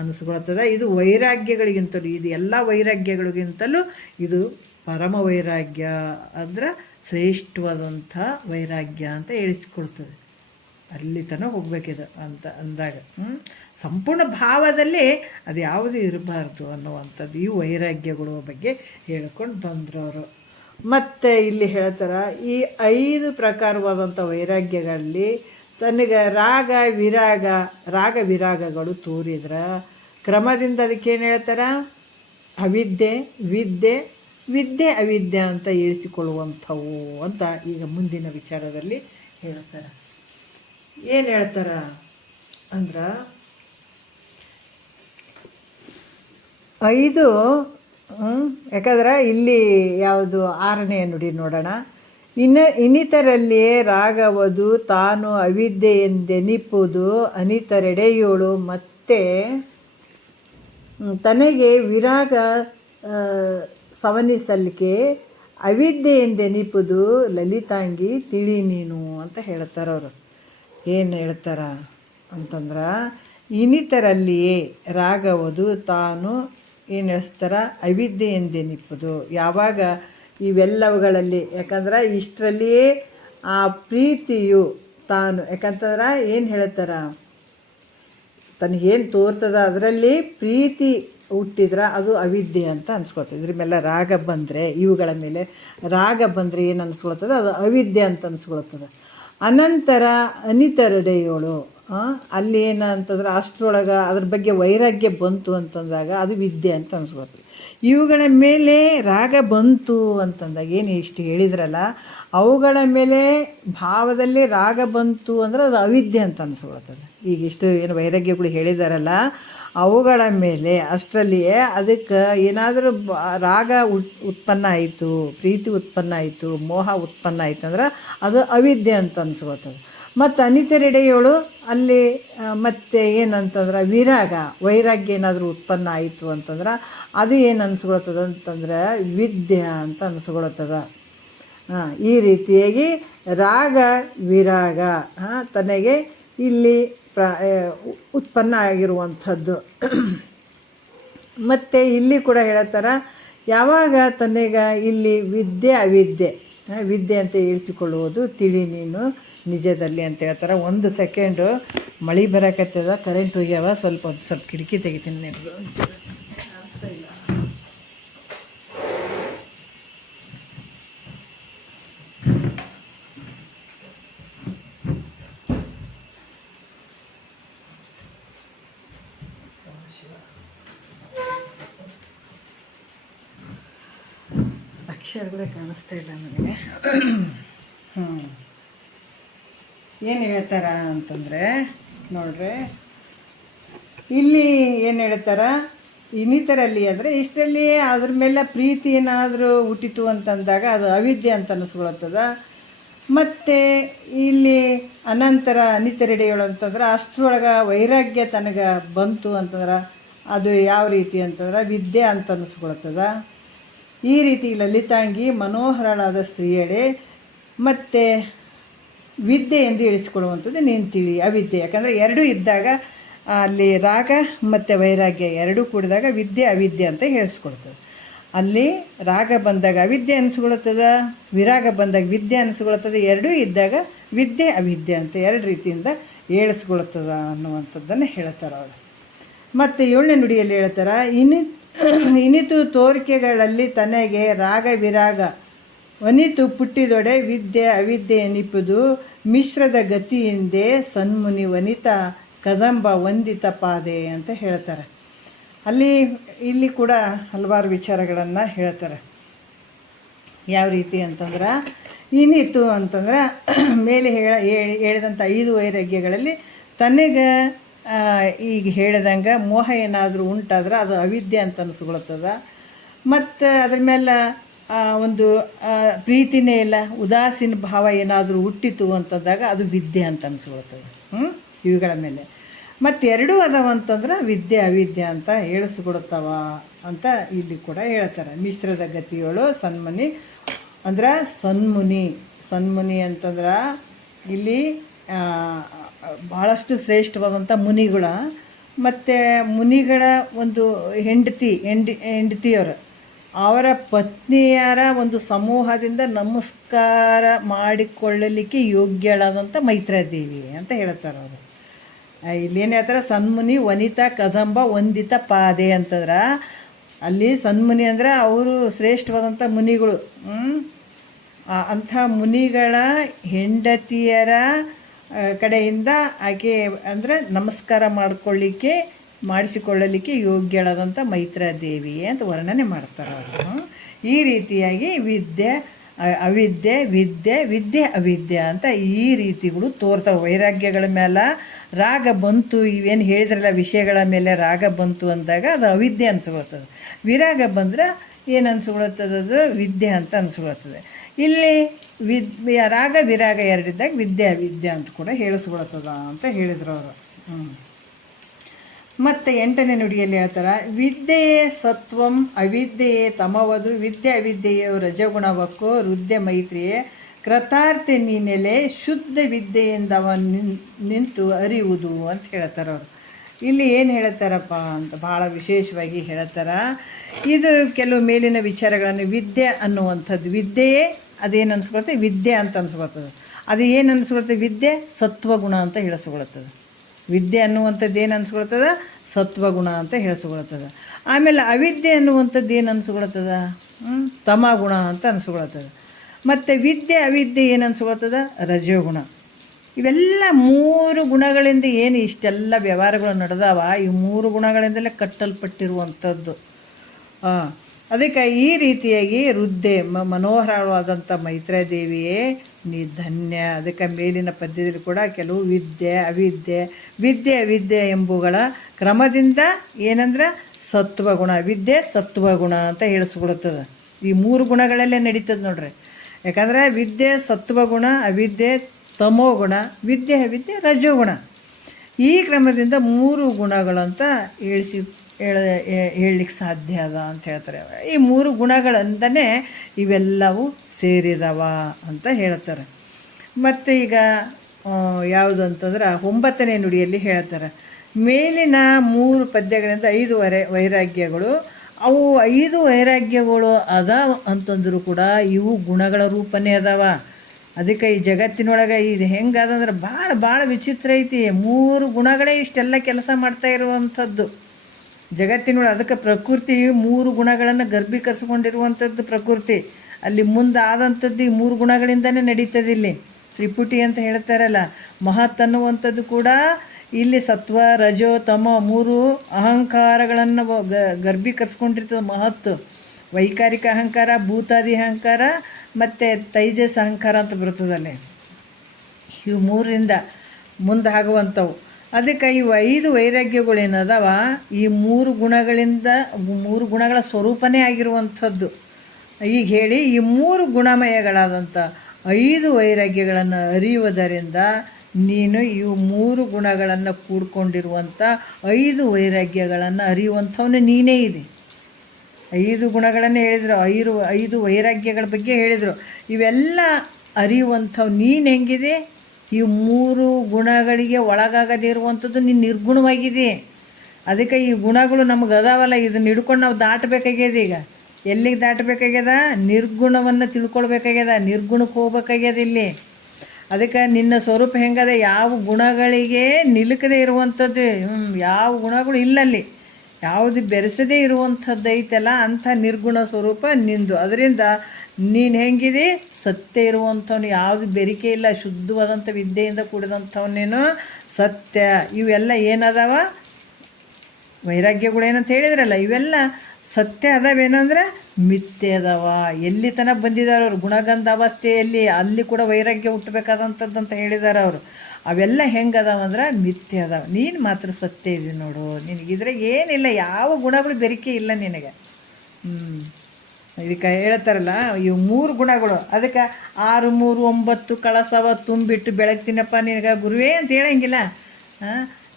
ಅನಿಸ್ಕೊಳ್ತದೆ. ಇದು ವೈರಾಗ್ಯಗಳಿಗಿಂತಲೂ ಇದು ಎಲ್ಲ ವೈರಾಗ್ಯಗಳಿಗಿಂತಲೂ ಇದು ಪರಮ ವೈರಾಗ್ಯ ಅಂದ್ರೆ ಶ್ರೇಷ್ಠವಾದಂಥ ವೈರಾಗ್ಯ ಅಂತ ಹೇಳಿಸ್ಕೊಳ್ತದೆ. ಅಲ್ಲಿ ತನಕ ಹೋಗ್ಬೇಕಿದೆ ಅಂತ ಅಂದಾಗ ಸಂಪೂರ್ಣ ಭಾವದಲ್ಲಿ ಅದು ಯಾವುದೂ ಇರಬಾರ್ದು ಅನ್ನುವಂಥದ್ದು ಈ ವೈರಾಗ್ಯಗಳ ಬಗ್ಗೆ ಹೇಳ್ಕೊಂಡು ಬಂದರು ಅವರು. ಮತ್ತು ಇಲ್ಲಿ ಹೇಳ್ತಾರೆ, ಈ 5 ಪ್ರಕಾರವಾದಂಥ ವೈರಾಗ್ಯಗಳಲ್ಲಿ ತನಗೆ ರಾಗ ವಿರಾಗಗಳು ತೋರಿದ್ರೆ ಕ್ರಮದಿಂದ ಅದಕ್ಕೇನು ಹೇಳ್ತಾರೆ, ವಿದ್ಯೆ ಅವಿದ್ಯೆ ಅಂತ ಇಳಿಸಿಕೊಳ್ಳುವಂಥವು ಅಂತ ಈಗ ಮುಂದಿನ ವಿಚಾರದಲ್ಲಿ ಹೇಳ್ತಾರೆ. ಏನು ಹೇಳ್ತಾರ ಅಂದ್ರೆ 5 ಯಾಕಂದ್ರೆ ಇಲ್ಲಿ ಯಾವುದು 6ನೇ ನುಡಿ ನೋಡೋಣ. ಇನ್ನಿತರಲ್ಲಿಯೇ ರಾಗವದು ತಾನು ಅವಿದ್ಯೆಯೆಂದೆನಿಪುದು ಅನಿತರೆಡೆಯೋಳು ಮತ್ತೆ ತನಗೆ ವಿರಾಗ ಸವನಿಸಲಿಕ್ಕೆ ಅವಿದ್ಯೆಯೆಂದೆನಿಪುದು ಲಲಿತಾಂಗಿ ತಿಳಿ ನೀನು ಅಂತ ಹೇಳ್ತಾರೆ ಅವರು. ಏನು ಹೇಳ್ತಾರ ಅಂತಂದ್ರೆ ಇನ್ನಿತರಲ್ಲಿಯೇ ರಾಗವದು ತಾನು ಏನು ಹೇಳಿಸ್ತಾರ ಅವಿದ್ಯೆಯೆಂದೆನಿಪುದು. ಯಾವಾಗ ಇವೆಲ್ಲವುಗಳಲ್ಲಿ ಯಾಕಂದ್ರೆ ಇಷ್ಟರಲ್ಲಿಯೇ ಆ ಪ್ರೀತಿಯು ತಾನು ಯಾಕಂತಂದ್ರೆ ಏನು ಹೇಳ್ತಾರ ತನಗೇನು ತೋರ್ತದ ಅದರಲ್ಲಿ ಪ್ರೀತಿ ಹುಟ್ಟಿದ್ರೆ ಅದು ಅವಿದ್ಯೆ ಅಂತ ಅನ್ಸ್ಕೊಳ್ತದೆ. ಇದ್ರ ಮೇಲೆ ರಾಗ ಬಂದರೆ ಇವುಗಳ ಮೇಲೆ ರಾಗ ಬಂದರೆ ಏನು ಅನ್ಸ್ಕೊಳ್ತದೆ ಅದು ಅವಿದ್ಯೆ ಅಂತ ಅನ್ಸ್ಕೊಳ್ತದೆ. ಅನಂತರ ಅನಿತರಡೆಯೋಳು ಅಲ್ಲಿ ಏನು ಅಂತಂದ್ರೆ ಅಷ್ಟರೊಳಗೆ ಅದ್ರ ಬಗ್ಗೆ ವೈರಾಗ್ಯ ಬಂತು ಅಂತಂದಾಗ ಅದು ವಿದ್ಯೆ ಅಂತ ಅನ್ಸ್ಕೊಳ್ತದೆ. ಇವುಗಳ ಮೇಲೆ ರಾಗ ಬಂತು ಅಂತಂದಾಗ ಏನು ಇಷ್ಟು ಹೇಳಿದ್ರಲ್ಲ ಅವುಗಳ ಮೇಲೆ ಭಾವದಲ್ಲಿ ರಾಗ ಬಂತು ಅಂದ್ರೆ ಅದು ಅವಿದ್ಯೆ ಅಂತ ಅನ್ಸ್ಕೊಳ್ತದೆ. ಈಗ ಇಷ್ಟು ಏನು ವೈರಾಗ್ಯಗಳು ಹೇಳಿದಾರಲ್ಲ ಅವುಗಳ ಮೇಲೆ ಅಷ್ಟರಲ್ಲಿಯೇ ಅದಕ್ಕೆ ಏನಾದರೂ ರಾಗ ಉತ್ಪನ್ನ ಆಯಿತು, ಪ್ರೀತಿ ಉತ್ಪನ್ನ ಆಯಿತು, ಮೋಹ ಉತ್ಪನ್ನ ಆಯ್ತು ಅಂದ್ರೆ ಅದು ಅವಿದ್ಯೆ ಅಂತ ಅನ್ಸ್ಕೊಳ್ತದೆ. ಮತ್ತು ಅನಿತರೆಡೆಯೋಳು ಅಲ್ಲಿ ಮತ್ತು ಏನಂತಂದ್ರೆ ವೈರಾಗ್ಯ ಏನಾದರೂ ಉತ್ಪನ್ನ ಆಯಿತು ಅಂತಂದ್ರೆ ಅದು ಏನು ಅನ್ಸ್ಕೊಳ್ತದೆ ಅಂತಂದ್ರೆ ವಿದ್ಯೆ ಅಂತ ಅನ್ಸ್ಕೊಳ್ತದೆ. ಈ ರೀತಿಯಾಗಿ ರಾಗ ವಿರಾಗ ತನಗೆ ಇಲ್ಲಿ ಉತ್ಪನ್ನ ಆಗಿರುವಂಥದ್ದು. ಮತ್ತು ಇಲ್ಲಿ ಕೂಡ ಹೇಳ್ತಾರೆ, ಯಾವಾಗ ತನಗೆ ಇಲ್ಲಿ ವಿದ್ಯೆ ಅಂತ ಹೇಳಿಸಿಕೊಳ್ಳುವುದು ತಿಳಿ ನೀನು ನಿಜದಲ್ಲಿ ಅಂತ ಹೇಳ್ತಾರೆ. 1 ಸೆಕೆಂಡು, ಮಳೆ ಬರಕತ್ತದ, ಕರೆಂಟ್ ಹೋಗ್ಯಾವ, ಸ್ವಲ್ಪ ಕಿಟಕಿ ತೆಗಿತೀನಿ ನಿಮ್ಗೆ. ಅಕ್ಷರಗಳೇ ಕಾಣಿಸ್ತಾ ಇಲ್ಲ ನನಗೆ. ಏನು ಹೇಳ್ತಾರ ಅಂತಂದರೆ ನೋಡ್ರಿ, ಇಲ್ಲಿ ಏನು ಹೇಳ್ತಾರ, ಇನ್ನಿತರಲ್ಲಿ ಅಂದರೆ ಇಷ್ಟರಲ್ಲಿ ಅದ್ರ ಮೇಲೆ ಪ್ರೀತಿ ಏನಾದರೂ ಹುಟ್ಟಿತು ಅಂತಂದಾಗ ಅದು ಅವಿದ್ಯೆ ಅಂತ ಅನ್ನಿಸ್ಕೊಳತ್ತದ. ಮತ್ತು ಇಲ್ಲಿ ಅನಂತರ ಅನಿತರೆಡೆಯೋಳು ಅಂತಂದ್ರೆ ಅಷ್ಟರೊಳಗೆ ವೈರಾಗ್ಯ ತನಗೆ ಬಂತು ಅಂತಂದ್ರೆ ಅದು ಯಾವ ರೀತಿ ಅಂತಂದ್ರೆ ವಿದ್ಯೆ ಅಂತ ಅನ್ನಿಸ್ಕೊಳ್ತದ. ಈ ರೀತಿ ಲಲಿತಾಂಗಿ ಮನೋಹರಳಾದ ಸ್ತ್ರೀಯಳೆ ಮತ್ತು ವಿದ್ಯೆ ಎಂದು ಹೇಳಿಸಿಕೊಳ್ಳುವಂಥದ್ದು ನೀನು ತಿಳಿ ಅವಿದ್ಯೆ. ಯಾಕಂದರೆ ಎರಡೂ ಇದ್ದಾಗ ಅಲ್ಲಿ ರಾಗ ಮತ್ತು ವೈರಾಗ್ಯ ಎರಡೂ ಕೂಡಿದಾಗ ವಿದ್ಯೆ ಅವಿದ್ಯೆ ಅಂತ ಹೇಳಿಸ್ಕೊಳ್ತದೆ. ಅಲ್ಲಿ ರಾಗ ಬಂದಾಗ ಅವಿದ್ಯೆ ಅನಿಸ್ಕೊಳ್ತದೆ, ವಿರಾಗ ಬಂದಾಗ ವಿದ್ಯೆ ಅನಿಸ್ಕೊಳ್ತದೆ. ಎರಡೂ ಇದ್ದಾಗ ವಿದ್ಯೆ ಅವಿದ್ಯೆ ಅಂತ 2 ರೀತಿಯಿಂದ ಹೇಳಿಸ್ಕೊಳ್ತದ ಅನ್ನುವಂಥದ್ದನ್ನು ಹೇಳ್ತಾರೆ ಅವರು. ಮತ್ತು 7ನೇ ನುಡಿಯಲ್ಲಿ ಹೇಳ್ತಾರೆ, ಇನಿತು ತೋರಿಕೆಗಳಲ್ಲಿ ತನಗೆ ರಾಗ ವಿರಾಗ ವನಿತು ಪುಟ್ಟಿದೊಡೆ ವಿದ್ಯೆ ಅವಿದ್ಯೆ ಎನಿಪುದು ಮಿಶ್ರದ ಗತಿಯಿಂದೆ ಸನ್ಮುನಿ ವನಿತಾ ಕದಂಬ ವಂದಿತ ಪಾದೆ ಅಂತ ಹೇಳ್ತಾರೆ. ಇಲ್ಲಿ ಕೂಡ ಹಲವಾರು ವಿಚಾರಗಳನ್ನು ಹೇಳ್ತಾರೆ. ಯಾವ ರೀತಿ ಅಂತಂದ್ರೆ ಇನಿತು ಅಂತಂದ್ರೆ ಮೇಲೆ ಹೇಳಿದಂಥ 5 ವೈರಾಗ್ಯಗಳಲ್ಲಿ ತನಗೆ ಈಗ ಹೇಳಿದಂಗೆ ಮೋಹ ಏನಾದರೂ ಉಂಟಾದ್ರೆ ಅದು ಅವಿದ್ಯೆ ಅಂತ ಅನಿಸ್ಕೊಳ್ತದ. ಮತ್ತು ಅದ್ರ ಮೇಲೆ ಒಂದು ಪ್ರೀತಿನೇ ಇಲ್ಲ, ಉದಾಸೀನ ಭಾವ ಏನಾದರೂ ಹುಟ್ಟಿತು ಅಂತಂದಾಗ ಅದು ವಿದ್ಯೆ ಅಂತ ಅನಿಸ್ಕೊಳ್ತದೆ ಇವುಗಳ ಮೇಲೆ. ಮತ್ತು 2 ಅದಾವ ಅಂತಂದ್ರೆ ವಿದ್ಯೆ ಅವಿದ್ಯೆ ಅಂತ ಹೇಳಿಸ್ಕೊಡ್ತಾವ ಅಂತ ಇಲ್ಲಿ ಕೂಡ ಹೇಳ್ತಾರೆ. ಮಿಶ್ರದ ಗತಿಯೋಳು ಸನ್ಮುನಿ ಅಂದ್ರೆ ಸನ್ಮುನಿ ಅಂತಂದ್ರೆ ಇಲ್ಲಿ ಭಾಳಷ್ಟು ಶ್ರೇಷ್ಠವಾದಂಥ ಮುನಿಗಳ ಮತ್ತು ಮುನಿಗಳ ಒಂದು ಹೆಂಡತಿಯವರು ಅವರ ಪತ್ನಿಯರ ಒಂದು ಸಮೂಹದಿಂದ ನಮಸ್ಕಾರ ಮಾಡಿಕೊಳ್ಳಲಿಕ್ಕೆ ಯೋಗ್ಯಳಾದಂಥ ಮೈತ್ರಾದೇವಿ ಅಂತ ಹೇಳ್ತಾರೆ ಅವರು. ಇಲ್ಲೇನು ಹೇಳ್ತಾರೆ, ಸನ್ಮುನಿ ವನಿತಾ ಕದಂಬ ವಂದಿತ ಪಾದೆ ಅಂತಂದ್ರೆ ಅಲ್ಲಿ ಸನ್ಮುನಿ ಅಂದರೆ ಅವರು ಶ್ರೇಷ್ಠವಾದಂಥ ಮುನಿಗಳು. ಅಂಥ ಮುನಿಗಳ ಹೆಂಡತಿಯರ ಕಡೆಯಿಂದ ಆಕೆ ಅಂದರೆ ನಮಸ್ಕಾರ ಮಾಡಿಸಿಕೊಳ್ಳಲಿಕ್ಕೆ ಯೋಗ್ಯಳಾದಂಥ ಮೈತ್ರಾದೇವಿ ಅಂತ ವರ್ಣನೆ ಮಾಡ್ತಾರೆ ಅವರು. ಈ ರೀತಿಯಾಗಿ ವಿದ್ಯೆ ಅವಿದ್ಯೆ ಅಂತ ಈ ರೀತಿಗಳು ತೋರ್ತಾವೆ. ವೈರಾಗ್ಯಗಳ ಮೇಲೆ ರಾಗ ಬಂತು, ಇವೇನು ಹೇಳಿದ್ರಲ್ಲ ವಿಷಯಗಳ ಮೇಲೆ ರಾಗ ಬಂತು ಅಂದಾಗ ಅದು ಅವಿದ್ಯೆ ಅನಿಸ್ಕೊಳ್ತದೆ. ವಿರಾಗ ಬಂದರೆ ಏನು ಅನಿಸ್ಕೊಳ್ತದೆ, ಅದು ವಿದ್ಯೆ ಅಂತ ಅನಿಸ್ಕೊಳ್ತದೆ. ಇಲ್ಲಿ ರಾಗ ವಿರಾಗ 2 ಇದ್ದಾಗ ವಿದ್ಯೆ ಅವಿದ್ಯೆ ಅಂತ ಕೂಡ ಹೇಳಿಸ್ಕೊಳ್ತದ ಅಂತ ಹೇಳಿದ್ರು ಅವರು. ಮತ್ತು 8ನೇ ನುಡಿಯಲ್ಲಿ ಹೇಳ್ತಾರೆ, ವಿದ್ಯೆಯೇ ಸತ್ವಂ ಅವಿದ್ಯೆಯೇ ತಮವದು ವಿದ್ಯೆ ಅವಿದ್ಯೆಯೇ ರಜಗುಣವಕ್ಕೋ ವೃದ್ಧೆ ಮೈತ್ರಿಯೇ ಕೃತಾರ್ಥೆ ನೀನೆಲೆ ಶುದ್ಧ ವಿದ್ಯೆಯಿಂದವ ನಿಂತು ಅರಿಯುವುದು ಅಂತ ಹೇಳ್ತಾರೆ ಅವರು. ಇಲ್ಲಿ ಏನು ಹೇಳ್ತಾರಪ್ಪ ಅಂತ ಭಾಳ ವಿಶೇಷವಾಗಿ ಹೇಳ್ತಾರೆ. ಇದು ಕೆಲವು ಮೇಲಿನ ವಿಚಾರಗಳನ್ನು ವಿದ್ಯೆ ಅನ್ನುವಂಥದ್ದು, ವಿದ್ಯೆಯೇ ಅದೇನು ಅನಿಸ್ಕೊಳ್ತದೆ, ವಿದ್ಯೆ ಅಂತ ಅನಿಸ್ಕೊಳ್ತದೆ. ಅದು ಏನು ಅನಿಸ್ಕೊಳ್ತದೆ, ವಿದ್ಯೆ ಸತ್ವಗುಣ ಅಂತ ಹೇಳಿಸ್ಕೊಳ್ತದೆ. ವಿದ್ಯೆ ಅನ್ನುವಂಥದ್ದು ಏನು ಅನಿಸ್ಕೊಳ್ತದೆ, ಸತ್ವಗುಣ ಅಂತ ಹೇಳಿಸ್ಕೊಳ್ತದೆ. ಆಮೇಲೆ ಅವಿದ್ಯೆ ಅನ್ನುವಂಥದ್ದು ಏನು ಅನಿಸ್ಕೊಳ್ತದೆ, ತಮಗುಣ ಅಂತ ಅನಿಸ್ಕೊಳ್ತದೆ. ಮತ್ತು ವಿದ್ಯೆ ಅವಿದ್ಯೆ ಏನು ಅನಿಸ್ಕೊಳ್ತದೆ, ರಜೋಗುಣ. ಇವೆಲ್ಲ 3 ಗುಣಗಳಿಂದ ಏನು ಇಷ್ಟೆಲ್ಲ ವ್ಯವಹಾರಗಳು ನಡೆದಾವ, ಈ 3 ಗುಣಗಳಿಂದಲೇ ಕಟ್ಟಲ್ಪಟ್ಟಿರುವಂಥದ್ದು. ಅದಕ್ಕೆ ಈ ರೀತಿಯಾಗಿ ವೃದ್ಧೆ ಮನೋಹರವಾದಂಥ ಮೈತ್ರಾದೇವಿಯೇ ನೀ ಧನ್ಯ. ಅದಕ್ಕೆ ಮೇಲಿನ ಪದ್ಯದಲ್ಲಿ ಕೂಡ ಕೆಲವು ವಿದ್ಯೆ ಅವಿದ್ಯೆ ಎಂಬುಗಳ ಕ್ರಮದಿಂದ ಏನಂದ್ರೆ ಸತ್ವಗುಣ, ವಿದ್ಯೆ ಸತ್ವಗುಣ ಅಂತ ಹೇಳಿಸ್ಕೊಡುತ್ತದೆ. ಈ 3 ಗುಣಗಳಲ್ಲೇ ನಡೀತದೆ ನೋಡ್ರಿ. ಯಾಕಂದರೆ ವಿದ್ಯೆ ಸತ್ವಗುಣ, ಅವಿದ್ಯೆ ತಮೋಗುಣ, ವಿದ್ಯೆ ರಜೋಗುಣ. ಈ ಕ್ರಮದಿಂದ 3 ಗುಣಗಳಂತ ಹೇಳಲಿಕ್ಕೆ ಸಾಧ್ಯ ಅದ ಅಂತ ಹೇಳ್ತಾರೆ. ಈ 3 ಗುಣಗಳಿಂದನೇ ಇವೆಲ್ಲವೂ ಸೇರಿದವ ಅಂತ ಹೇಳ್ತಾರೆ. ಮತ್ತು ಈಗ ಯಾವುದು ಅಂತಂದ್ರೆ 9ನೇ ನುಡಿಯಲ್ಲಿ ಹೇಳ್ತಾರೆ, ಮೇಲಿನ 3 ಪದ್ಯಗಳಿಂದ 5 ವೈರಾಗ್ಯಗಳು, ಅವು 5 ವೈರಾಗ್ಯಗಳು ಅದಾವ ಅಂತಂದರೂ ಕೂಡ ಇವು ಗುಣಗಳ ರೂಪನೇ ಅದಾವ. ಅದಕ್ಕೆ ಈ ಜಗತ್ತಿನೊಳಗೆ ಇದು ಹೆಂಗದಂದ್ರೆ ಭಾಳ ವಿಚಿತ್ರ ಐತಿ. 3 ಗುಣಗಳೇ ಇಷ್ಟೆಲ್ಲ ಕೆಲಸ ಮಾಡ್ತಾ ಇರುವಂಥದ್ದು ಜಗತ್ತಿನೊಳಗೆ. ಅದಕ್ಕೆ ಪ್ರಕೃತಿ 3 ಗುಣಗಳನ್ನು ಗರ್ಭೀಕರಿಸ್ಕೊಂಡಿರುವಂಥದ್ದು ಪ್ರಕೃತಿ. ಅಲ್ಲಿ ಮುಂದೆ ಆದಂಥದ್ದು ಈ 3 ಗುಣಗಳಿಂದನೇ ನಡೀತದೆ. ಇಲ್ಲಿ ತ್ರಿಪುಟಿ ಅಂತ ಹೇಳ್ತಾರಲ್ಲ, ಮಹತ್ ಅನ್ನುವಂಥದ್ದು ಕೂಡ ಇಲ್ಲಿ ಸತ್ವ ರಜೋ ತಮ 3 ಅಹಂಕಾರಗಳನ್ನು ಗರ್ಭೀಕರಿಸ್ಕೊಂಡಿರ್ತದೆ. ಮಹತ್ತು ವೈಕಾರಿಕ ಅಹಂಕಾರ, ಭೂತಾದಿ ಅಹಂಕಾರ ಮತ್ತು ತೈಜಸ್ ಅಹಂಕಾರ ಅಂತ ಬರ್ತದಲ್ಲಿ. ಇವು 3ರಿಂದ ಮುಂದೆ ಆಗುವಂಥವು. ಅದಕ್ಕೆ ಇವು 5 ವೈರಾಗ್ಯಗಳೇನದಾವ ಈ 3 ಗುಣಗಳಿಂದ 3 ಗುಣಗಳ ಸ್ವರೂಪನೇ ಆಗಿರುವಂಥದ್ದು. ಈಗ ಹೇಳಿ, ಈ 3 ಗುಣಮಯಗಳಾದಂಥ 5 ವೈರಾಗ್ಯಗಳನ್ನು ಅರಿಯುವುದರಿಂದ ನೀನು ಇವು 3 ಗುಣಗಳನ್ನು ಕೂಡ್ಕೊಂಡಿರುವಂಥ 5 ವೈರಾಗ್ಯಗಳನ್ನು ಅರಿಯುವಂಥವನು ನೀನೇ ಇದೆ. 5 ಗುಣಗಳನ್ನು ಹೇಳಿದರು, 5 ವೈರಾಗ್ಯಗಳ ಬಗ್ಗೆ ಹೇಳಿದರು. ಇವೆಲ್ಲ ಅರಿಯುವಂಥವು ನೀನು ಹೆಂಗಿದೆ? ಈ 3 ಗುಣಗಳಿಗೆ ಒಳಗಾಗದೇ ಇರುವಂಥದ್ದು ನೀನು ನಿರ್ಗುಣವಾಗಿದೆ. ಅದಕ್ಕೆ ಈ ಗುಣಗಳು ನಮಗೆ ಅದಾವಲ್ಲ, ಇದನ್ನು ಹಿಡ್ಕೊಂಡು ನಾವು ದಾಟಬೇಕಾಗ್ಯದ. ಈಗ ಎಲ್ಲಿಗೆ ದಾಟಬೇಕಾಗ್ಯದ? ನಿರ್ಗುಣವನ್ನು ತಿಳ್ಕೊಳ್ಬೇಕಾಗ್ಯದ, ನಿರ್ಗುಣಕ್ಕೆ ಹೋಗ್ಬೇಕಾಗ್ಯದ ಇಲ್ಲಿ. ಅದಕ್ಕೆ ನಿನ್ನ ಸ್ವರೂಪ ಹೆಂಗದ? ಯಾವ ಗುಣಗಳಿಗೆ ನಿಲುಕದೇ ಇರುವಂಥದ್ದು, ಯಾವ ಗುಣಗಳು ಇಲ್ಲಲ್ಲಿ, ಯಾವುದು ಬೆರೆಸದೇ ಇರುವಂಥದ್ದು ಐತಲ್ಲ ಅಂಥ ನಿರ್ಗುಣ ಸ್ವರೂಪ ನಿಂದು. ಅದರಿಂದ ನೀನು ಹೆಂಗಿದೆ? ಸತ್ಯ ಇರುವಂಥವ್ನು, ಯಾವುದು ಬೆರಿಕೆ ಇಲ್ಲ, ಶುದ್ಧವಾದಂಥ ವಿದ್ಯೆಯಿಂದ ಕೂಡಿದಂಥವನ್ನೇನು ಸತ್ಯ. ಇವೆಲ್ಲ ಏನದಾವ? ವೈರಾಗ್ಯಗಳೇನಂತ ಹೇಳಿದ್ರಲ್ಲ, ಇವೆಲ್ಲ ಸತ್ಯ ಅದಾವೇನಂದ್ರೆ ಮಿಥ್ಯೆ ಅದಾವ. ಎಲ್ಲಿ ತನಕ ಬಂದಿದ್ದಾರೆ ಅವರು ಗುಣಗಂಧ ಅವಸ್ಥೆಯಲ್ಲಿ, ಅಲ್ಲಿ ಕೂಡ ವೈರಾಗ್ಯ ಹುಟ್ಟಬೇಕಾದಂಥದ್ದಂತ ಹೇಳಿದ್ದಾರೆ ಅವರು. ಅವೆಲ್ಲ ಹೆಂಗದಾವಂದ್ರೆ ಮಿಥ್ಯೆ ಅದಾವ. ನೀನು ಮಾತ್ರ ಸತ್ಯ ಇದೆ ನೋಡು, ನಿನಗಿದ್ರಾಗ ಏನಿಲ್ಲ, ಯಾವ ಗುಣಗಳು ಬೆರಿಕೆ ಇಲ್ಲ ನಿನಗೆ. ಇದಕ್ಕೆ ಹೇಳ್ತಾರಲ್ಲ ಇವು 3 ಗುಣಗಳು. ಅದಕ್ಕೆ 6, 3, 9 ಕಳಸವ ತುಂಬಿಟ್ಟು ಬೆಳಗ್ತೀನಪ್ಪ ನಿನಗೆ ಗುರುವೇ ಅಂತ ಹೇಳಂಗಿಲ್ಲ.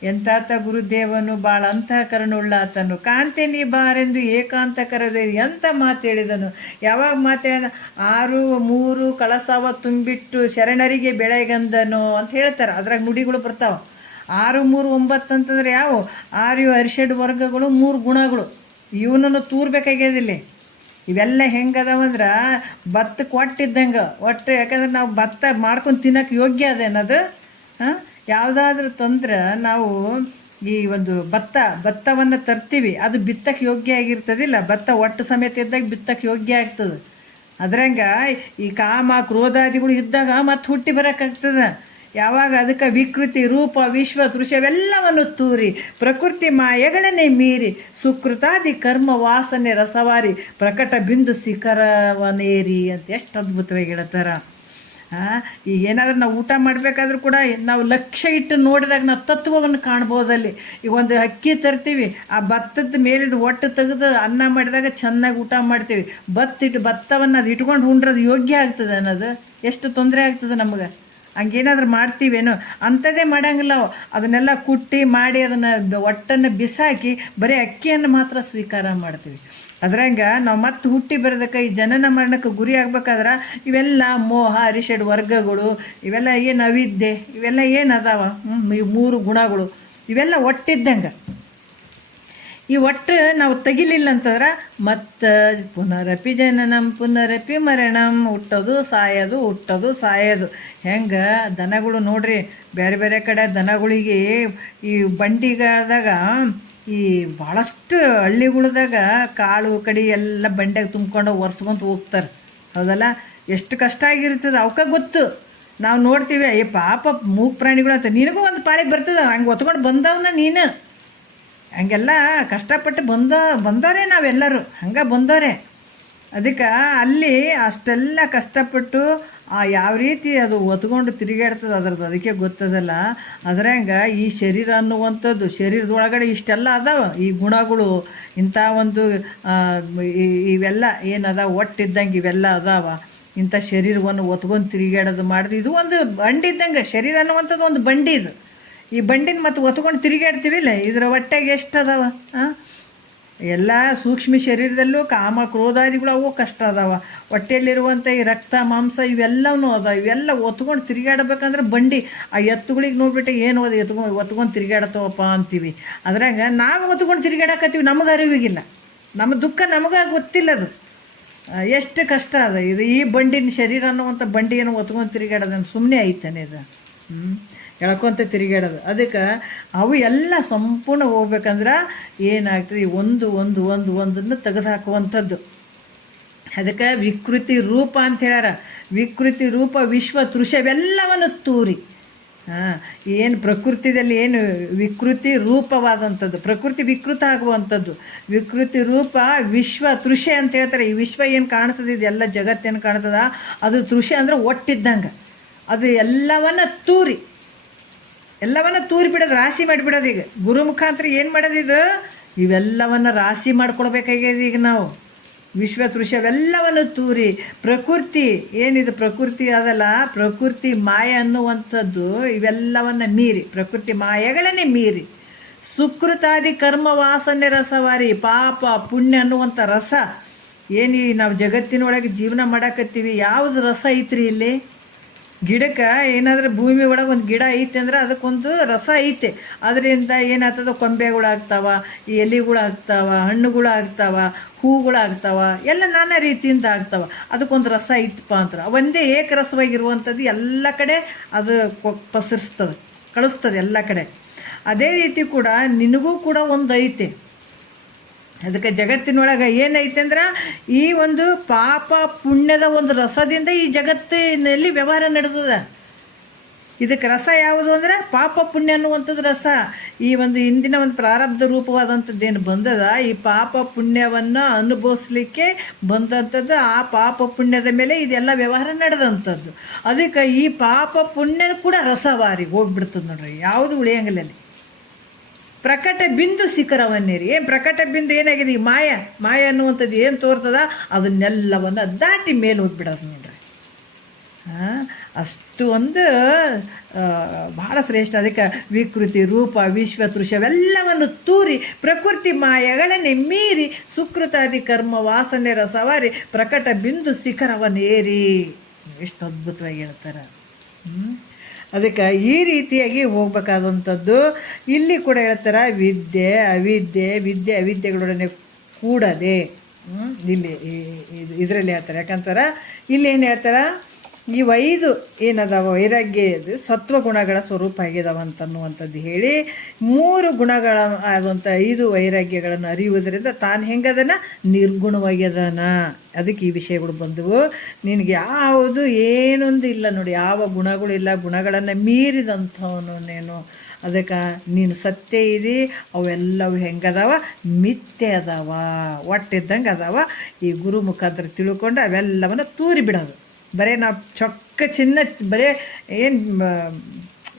ಎಂತಾತ ಗುರುದೇವನು ಭಾಳ ಅಂತಃಕರಣುಳ್ಳಾತನು, ಕಾಂತೆ ನೀ ಬಾರೆಂದು ಏಕಾಂತ ಕರೆದ. ಎಂಥ ಮಾತು ಹೇಳಿದನು, ಯಾವಾಗ ಮಾತು ಹೇಳಿದ? 6, 3 ಕಳಸವ ತುಂಬಿಟ್ಟು ಶರಣರಿಗೆ ಬೆಳೆಗಂದನು ಅಂತ ಹೇಳ್ತಾರೆ. ಅದ್ರಾಗ ನುಡಿಗಳು ಬರ್ತಾವೆ. 6, 3, 9 ಅಂತಂದ್ರೆ ಯಾವ? 6 ಅರಿಷಡ್ ವರ್ಗಗಳು, 3 ಗುಣಗಳು. ಇವನನ್ನು ತೂರ್ಬೇಕಾಗ್ಯದಿಲ್ಲಿ. ಇವೆಲ್ಲ ಹೆಂಗದಾವಂದ್ರೆ ಭತ್ತಕ್ಕೆ ಒಟ್ಟಿದ್ದಂಗೆ ಒಟ್ಟು. ಯಾಕಂದ್ರೆ ನಾವು ಭತ್ತ ಮಾಡ್ಕೊಂಡು ತಿನ್ನೋಕೆ ಯೋಗ್ಯ ಅದೇನದು. ಯಾವುದಾದ್ರೂ ತಂದ್ರೆ ನಾವು ಈ ಒಂದು ಭತ್ತವನ್ನು ತರ್ತೀವಿ, ಅದು ಬಿತ್ತಕ್ಕೆ ಯೋಗ್ಯ ಆಗಿರ್ತದಿಲ್ಲ. ಭತ್ತ ಒಟ್ಟು ಸಮೇತ ಇದ್ದಾಗ ಬಿತ್ತಕ್ಕೆ ಯೋಗ್ಯ ಆಗ್ತದೆ. ಅದ್ರಂಗ ಈ ಕಾಮ ಕ್ರೋಧಾದಿಗಳು ಇದ್ದಾಗ ಮತ್ತೆ ಹುಟ್ಟಿ ಬರೋಕ್ಕಾಗ್ತದೆ. ಯಾವಾಗ? ಅದಕ್ಕೆ ವಿಕೃತಿ ರೂಪ ವಿಶ್ವ ದೃಶ್ಯವೆಲ್ಲವನ್ನು ತೂರಿ ಪ್ರಕೃತಿ ಮಾಯಗಳನ್ನೇ ಮೀರಿ ಸುಕೃತಾದಿ ಕರ್ಮ ವಾಸನೆ ರಸವಾರಿ ಪ್ರಕಟ ಬಿಂದು ಶಿಖರವನೇರಿ ಅಂತ ಎಷ್ಟು ಅದ್ಭುತವಾಗಿ ಹೇಳ್ತಾರ. ಈಗ ಏನಾದ್ರೂ ನಾವು ಊಟ ಮಾಡಬೇಕಾದ್ರೂ ಕೂಡ ನಾವು ಲಕ್ಷ್ಯ ಇಟ್ಟು ನೋಡಿದಾಗ ನಾವು ತತ್ವವನ್ನು ಕಾಣ್ಬೋದಲ್ಲಿ. ಈಗ ಒಂದು ಅಕ್ಕಿ ತರ್ತೀವಿ, ಆ ಭತ್ತದ ಮೇಲಿದ್ದು ಒಟ್ಟು ತೆಗೆದು ಅನ್ನ ಮಾಡಿದಾಗ ಚೆನ್ನಾಗಿ ಊಟ ಮಾಡ್ತೀವಿ. ಭತ್ತವನ್ನು ಅದು ಇಟ್ಕೊಂಡು ಉಂಡ್ರದು ಯೋಗ್ಯ ಆಗ್ತದೆ ಅನ್ನೋದು ಎಷ್ಟು ತೊಂದರೆ ಆಗ್ತದೆ ನಮಗೆ. ಹಂಗೇನಾದ್ರೂ ಮಾಡ್ತೀವೇನೋ ಅಂಥದ್ದೇ ಮಾಡೋಂಗಿಲ್ಲ. ಅದನ್ನೆಲ್ಲ ಕುಟ್ಟಿ ಮಾಡಿ ಅದನ್ನು ಒಟ್ಟನ್ನು ಬಿಸಾಕಿ ಬರೀ ಅಕ್ಕಿಯನ್ನು ಮಾತ್ರ ಸ್ವೀಕಾರ ಮಾಡ್ತೀವಿ. ಅದ್ರಂಗ ನಾವು ಮತ್ತೆ ಹುಟ್ಟಿ ಬರೋದಕ್ಕೆ ಈ ಜನನ ಮರಣಕ್ಕೆ ಗುರಿ ಆಗ್ಬೇಕಾದ್ರೆ ಇವೆಲ್ಲ ಮೋಹ ಅರಿಷಡ್ ವರ್ಗಗಳು, ಇವೆಲ್ಲ ಏನು ಅವಿದ್ಯೆ, ಇವೆಲ್ಲ ಏನು ಅದಾವ? ಈ 3 ಗುಣಗಳು ಇವೆಲ್ಲ ಒಟ್ಟಿದ್ದಂಗೆ. ಈ ಒಟ್ಟು ನಾವು ತೆಗಿಲಿಲ್ಲ ಅಂತಂದ್ರೆ ಮತ್ತು ಪುನರಪಿ ಜನನಂ ಪುನರಪಿ ಮರಣಂ, ಹುಟ್ಟೋದು ಸಾಯೋದು ಹುಟ್ಟೋದು ಸಾಯೋದು. ಹೆಂಗೆ ದನಗಳು ನೋಡ್ರಿ, ಬೇರೆ ಬೇರೆ ಕಡೆ ದನಗಳಿಗೆ ಈ ಬಂಡಿಗಳದಾಗ ಈ ಭಾಳಷ್ಟು ಹಳ್ಳಿಗಳ್ದಾಗ ಕಾಳು ಕಡಿ ಎಲ್ಲ ಬಂಡ್ಯಾಗ ತುಂಬ್ಕೊಂಡು ಒರೆಸ್ಕೊಂತ ಹೋಗ್ತಾರೆ. ಹೌದಲ್ಲ? ಎಷ್ಟು ಕಷ್ಟ ಆಗಿರ್ತದೆ ಅವಕ್ಕೆ ಗೊತ್ತು. ನಾವು ನೋಡ್ತೀವಿ, ಪಾಪ ಮೂಗು ಪ್ರಾಣಿಗಳು ಅಂತ. ನಿನಗೂ ಒಂದು ಪಾಳಿಗೆ ಬರ್ತದೆ, ಹಂಗೆ ಒತ್ಕೊಂಡು ಬಂದವನ್ನ ನೀನು. ಹಂಗೆಲ್ಲ ಕಷ್ಟಪಟ್ಟು ಬಂದವರೇ ನಾವೆಲ್ಲರೂ, ಹಂಗೆ ಬಂದವರೇ. ಅದಕ್ಕೆ ಅಲ್ಲಿ ಅಷ್ಟೆಲ್ಲ ಕಷ್ಟಪಟ್ಟು ಯಾವ ರೀತಿ ಅದು ಒತ್ಕೊಂಡು ತಿರುಗಾಡ್ತದೆ ಅದ್ರದ್ದು ಅದಕ್ಕೆ ಗೊತ್ತದಲ್ಲ. ಅದ್ರಂಗ ಈ ಶರೀರ ಅನ್ನುವಂಥದ್ದು ಶರೀರದೊಳಗಡೆ ಇಷ್ಟೆಲ್ಲ ಅದಾವ ಈ ಗುಣಗಳು, ಇಂಥ ಒಂದು ಇವೆಲ್ಲ ಏನದ ಒಟ್ಟಿದ್ದಂಗೆ ಇವೆಲ್ಲ ಅದಾವ. ಇಂಥ ಶರೀರವನ್ನು ಒತ್ಕೊಂಡು ತಿರುಗಾಡೋದು ಮಾಡಿದ್ರೆ ಇದು ಒಂದು ಬಂಡಿ ಇದ್ದಂಗೆ. ಶರೀರ ಅನ್ನುವಂಥದ್ದು ಒಂದು ಬಂಡಿ ಇದು. ಈ ಬಂಡಿನ ಮತ್ತು ಒತ್ಕೊಂಡು ತಿರುಗಾಡ್ತೀವಿಲ್ಲ, ಇದರ ಹೊಟ್ಟೆಗೆ ಎಷ್ಟು ಅದಾವ. ಎಲ್ಲ ಸೂಕ್ಷ್ಮ ಶರೀರದಲ್ಲೂ ಕಾಮ ಕ್ರೋಧಾದಿಗಳು ಅವು ಕಷ್ಟ ಅದಾವ. ಹೊಟ್ಟೆಯಲ್ಲಿರುವಂಥ ಈ ರಕ್ತ ಮಾಂಸ ಇವೆಲ್ಲವೂ ಅದಾವ. ಇವೆಲ್ಲ ಒತ್ಕೊಂಡು ತಿರುಗಾಡಬೇಕಂದ್ರೆ ಬಂಡಿ ಆ ಎತ್ತುಗಳಿಗೆ ನೋಡ್ಬಿಟ್ಟು ಏನು ಒತ್ಕೊಂಡು ತಿರುಗಾಡತ್ತವಪ್ಪ ಅಂತೀವಿ. ಅದ್ರಾಗ ನಾವು ಒತ್ಕೊಂಡು ತಿರುಗಾಡಕತ್ತೀವಿ, ನಮಗೆ ಅರಿವಿಗಿಲ್ಲ. ನಮ್ಮ ದುಃಖ ನಮಗೆ ಗೊತ್ತಿಲ್ಲ. ಅದು ಎಷ್ಟು ಕಷ್ಟ ಅದ ಇದು. ಈ ಬಂಡಿನ ಶರೀರ ಅನ್ನುವಂಥ ಬಂಡಿಯನ್ನು ಒತ್ಕೊಂಡು ತಿರುಗಾಡೋದನ್ನು ಸುಮ್ಮನೆ ಐತಾನೆ ಇದು. ಎಳ್ಕೊತ ತಿರುಗಾಡೋದು. ಅದಕ್ಕೆ ಅವು ಎಲ್ಲ ಸಂಪೂರ್ಣ ಹೋಗ್ಬೇಕಂದ್ರೆ ಏನಾಗ್ತದೆ, ಒಂದನ್ನು ತೆಗೆದು ಹಾಕುವಂಥದ್ದು. ಅದಕ್ಕೆ ವಿಕೃತಿ ರೂಪ ಅಂತ ಹೇಳ್ಯಾರ. ವಿಕೃತಿ ರೂಪ ವಿಶ್ವ ತೃಷವೆಲ್ಲವನ್ನು ತೂರಿ. ಏನು ಪ್ರಕೃತಿಯಲ್ಲಿ ಏನು ವಿಕೃತಿ ರೂಪವಾದಂಥದ್ದು, ಪ್ರಕೃತಿ ವಿಕೃತ ಆಗುವಂಥದ್ದು, ವಿಕೃತಿ ರೂಪ ವಿಶ್ವ ತೃಷೆ ಅಂತ ಹೇಳ್ತಾರೆ. ಈ ವಿಶ್ವ ಏನು ಕಾಣ್ತದೆ, ಇದೆಲ್ಲ ಜಗತ್ತೇನು ಕಾಣ್ತದ, ಅದು ತೃಷೆ ಅಂದರೆ ಒಟ್ಟಿದ್ದಂಗೆ. ಅದು ಎಲ್ಲವನ್ನ ತೂರಿ ಬಿಡೋದು, ರಾಶಿ ಮಾಡಿಬಿಡೋದು. ಈಗ ಗುರು ಮುಖಾಂತರ ಏನು ಮಾಡೋದು, ಇದು ಇವೆಲ್ಲವನ್ನು ರಾಶಿ ಮಾಡ್ಕೊಳ್ಬೇಕಾಗ್ಯದ. ಈಗ ನಾವು ವಿಶ್ವ ತೃಷವೆಲ್ಲವನ್ನು ತೂರಿ ಪ್ರಕೃತಿ ಏನಿದು ಪ್ರಕೃತಿ ಅದಲ್ಲ, ಪ್ರಕೃತಿ ಮಾಯ ಅನ್ನುವಂಥದ್ದು ಇವೆಲ್ಲವನ್ನು ಮೀರಿ, ಪ್ರಕೃತಿ ಮಾಯಗಳನ್ನೇ ಮೀರಿ ಸುಕೃತಾದಿ ಕರ್ಮ ವಾಸನೆ ರಸವಾರಿ. ಪಾಪ ಪುಣ್ಯ ಅನ್ನುವಂಥ ರಸ ಏನು ನಾವು ಜಗತ್ತಿನೊಳಗೆ ಜೀವನ ಮಾಡಾಕತ್ತೀವಿ, ಯಾವುದು ರಸ ಐತ್ರಿ ಇಲ್ಲಿ? ಗಿಡಕ್ಕೆ ಏನಾದರೂ ಭೂಮಿ ಒಳಗೆ ಒಂದು ಗಿಡ ಐತೆ ಅಂದ್ರೆ ಅದಕ್ಕೊಂದು ರಸ ಐತೆ. ಅದರಿಂದ ಏನಾಗ್ತದೆ, ಕೊಂಬೆಗಳಾಗ್ತಾವ, ಎಲೆಗಳಾಗ್ತಾವ, ಹಣ್ಣುಗಳಾಗ್ತಾವ, ಹೂಗಳಾಗ್ತಾವ, ಎಲ್ಲ ನಾನಾ ರೀತಿಯಿಂದ ಆಗ್ತಾವ. ಅದಕ್ಕೊಂದು ರಸ ಐತಪ್ಪ ಅಂತ ಒಂದೇ ಏಕರಸವಾಗಿರುವಂಥದ್ದು ಎಲ್ಲ ಕಡೆ ಅದು ಕಳಿಸ್ತದೆ ಎಲ್ಲ ಕಡೆ. ಅದೇ ರೀತಿ ಕೂಡ ನಿನಗೂ ಕೂಡ ಒಂದು ಐತೆ. ಅದಕ್ಕೆ ಜಗತ್ತಿನೊಳಗೆ ಏನೈತೆ ಅಂದ್ರೆ ಈ ಒಂದು ಪಾಪ ಪುಣ್ಯದ ಒಂದು ರಸದಿಂದ ಈ ಜಗತ್ತಿನಲ್ಲಿ ವ್ಯವಹಾರ ನಡೆದದ. ಇದಕ್ಕೆ ರಸ ಯಾವುದು ಅಂದರೆ ಪಾಪ ಪುಣ್ಯ ಅನ್ನುವಂಥದ್ದು ರಸ. ಈ ಒಂದು ಇಂದಿನ ಒಂದು ಪ್ರಾರಬ್ಧ ರೂಪವಾದಂಥದ್ದೇನು ಬಂದದ, ಈ ಪಾಪ ಪುಣ್ಯವನ್ನು ಅನುಭವಿಸ್ಲಿಕ್ಕೆ ಬಂದಂಥದ್ದು. ಆ ಪಾಪ ಪುಣ್ಯದ ಮೇಲೆ ಇದೆಲ್ಲ ವ್ಯವಹಾರ ನಡೆದಂಥದ್ದು. ಅದಕ್ಕೆ ಈ ಪಾಪ ಪುಣ್ಯ ಕೂಡ ರಸವಾರಿ ಹೋಗ್ಬಿಡ್ತದೆ ನೋಡ್ರಿ, ಯಾವುದು ಉಳಿಯಂಗಿಲ್ಲ ಅಲ್ಲಿ. ಪ್ರಕಟ ಬಿಂದು ಶಿಖರವನ್ನೇರಿ. ಏನು ಪ್ರಕಟ ಬಿಂದು ಏನಾಗಿದೆ, ಈ ಮಾಯ ಅನ್ನುವಂಥದ್ದು ಏನು ತೋರ್ತದ ಅದನ್ನೆಲ್ಲವನ್ನು ದಾಟಿ ಮೇಲೆ ಹೋಗ್ಬಿಡೋದು ನೋಡ್ರಿ. ಅಷ್ಟು ಒಂದು ಭಾಳ ಶ್ರೇಷ್ಠ. ಅದಕ್ಕೆ ವಿಕೃತಿ ರೂಪ ವಿಶ್ವ ತೃಷವೆಲ್ಲವನ್ನು ತೂರಿ ಪ್ರಕೃತಿ ಮಾಯಗಳನ್ನೇ ಮೀರಿ ಸುಕೃತಾದಿ ಕರ್ಮ ವಾಸನೆ ರಸವಾರಿ ಪ್ರಕಟ ಬಿಂದು ಶಿಖರವನ್ನೇರಿ. ಎಷ್ಟು ಅದ್ಭುತವಾಗಿ ಹೇಳ್ತಾರೆ. ಅದಕ್ಕೆ ಈ ರೀತಿಯಾಗಿ ಹೋಗ್ಬೇಕಾದಂಥದ್ದು. ಇಲ್ಲಿ ಕೂಡ ಹೇಳ್ತಾರೆ ವಿದ್ಯೆ ಅವಿದ್ಯೆಗಳೊಡನೆ ಕೂಡದೆ. ಇಲ್ಲಿ ಇದರಲ್ಲಿ ಹೇಳ್ತಾರೆ. ಯಾಕಂತಾರೆ ಇಲ್ಲಿ ಏನು ಹೇಳ್ತಾರೆ, ಈ 5 ಏನದಾವ ವೈರಾಗ್ಯ ಸತ್ವಗುಣಗಳ ಸ್ವರೂಪ ಆಗಿದಾವಂತನ್ನುವಂಥದ್ದು ಹೇಳಿ 3 ಗುಣಗಳ ಆದಂಥ 5 ವೈರಾಗ್ಯಗಳನ್ನು ಅರಿಯುವುದರಿಂದ ತಾನು ಹೆಂಗದನ ನಿರ್ಗುಣವಾಗ್ಯದನ. ಅದಕ್ಕೆ ಈ ವಿಷಯಗಳು ಬಂದವು. ನಿನಗೆ ಯಾವುದು ಏನೊಂದು ಇಲ್ಲ ನೋಡಿ, ಯಾವ ಗುಣಗಳು ಇಲ್ಲ, ಗುಣಗಳನ್ನು ಮೀರಿದಂಥವನು ನೀನು. ಅದಕ್ಕೆ ನೀನು ಸತ್ಯ ಇದಿ, ಅವೆಲ್ಲವು ಹೆಂಗದಾವ, ಮಿಥ್ಯೆ ಅದಾವ, ಒಟ್ಟಿದ್ದಂಗೆ ಅದಾವ. ಈ ಗುರು ಮುಖಾಂತರ ತಿಳ್ಕೊಂಡು ಅವೆಲ್ಲವನ್ನು ತೂರಿ ಬಿಡೋದು. ಬರೀ ನಾವು ಚೊಕ್ಕ ಚಿನ್ನ ಬರೀ ಏನು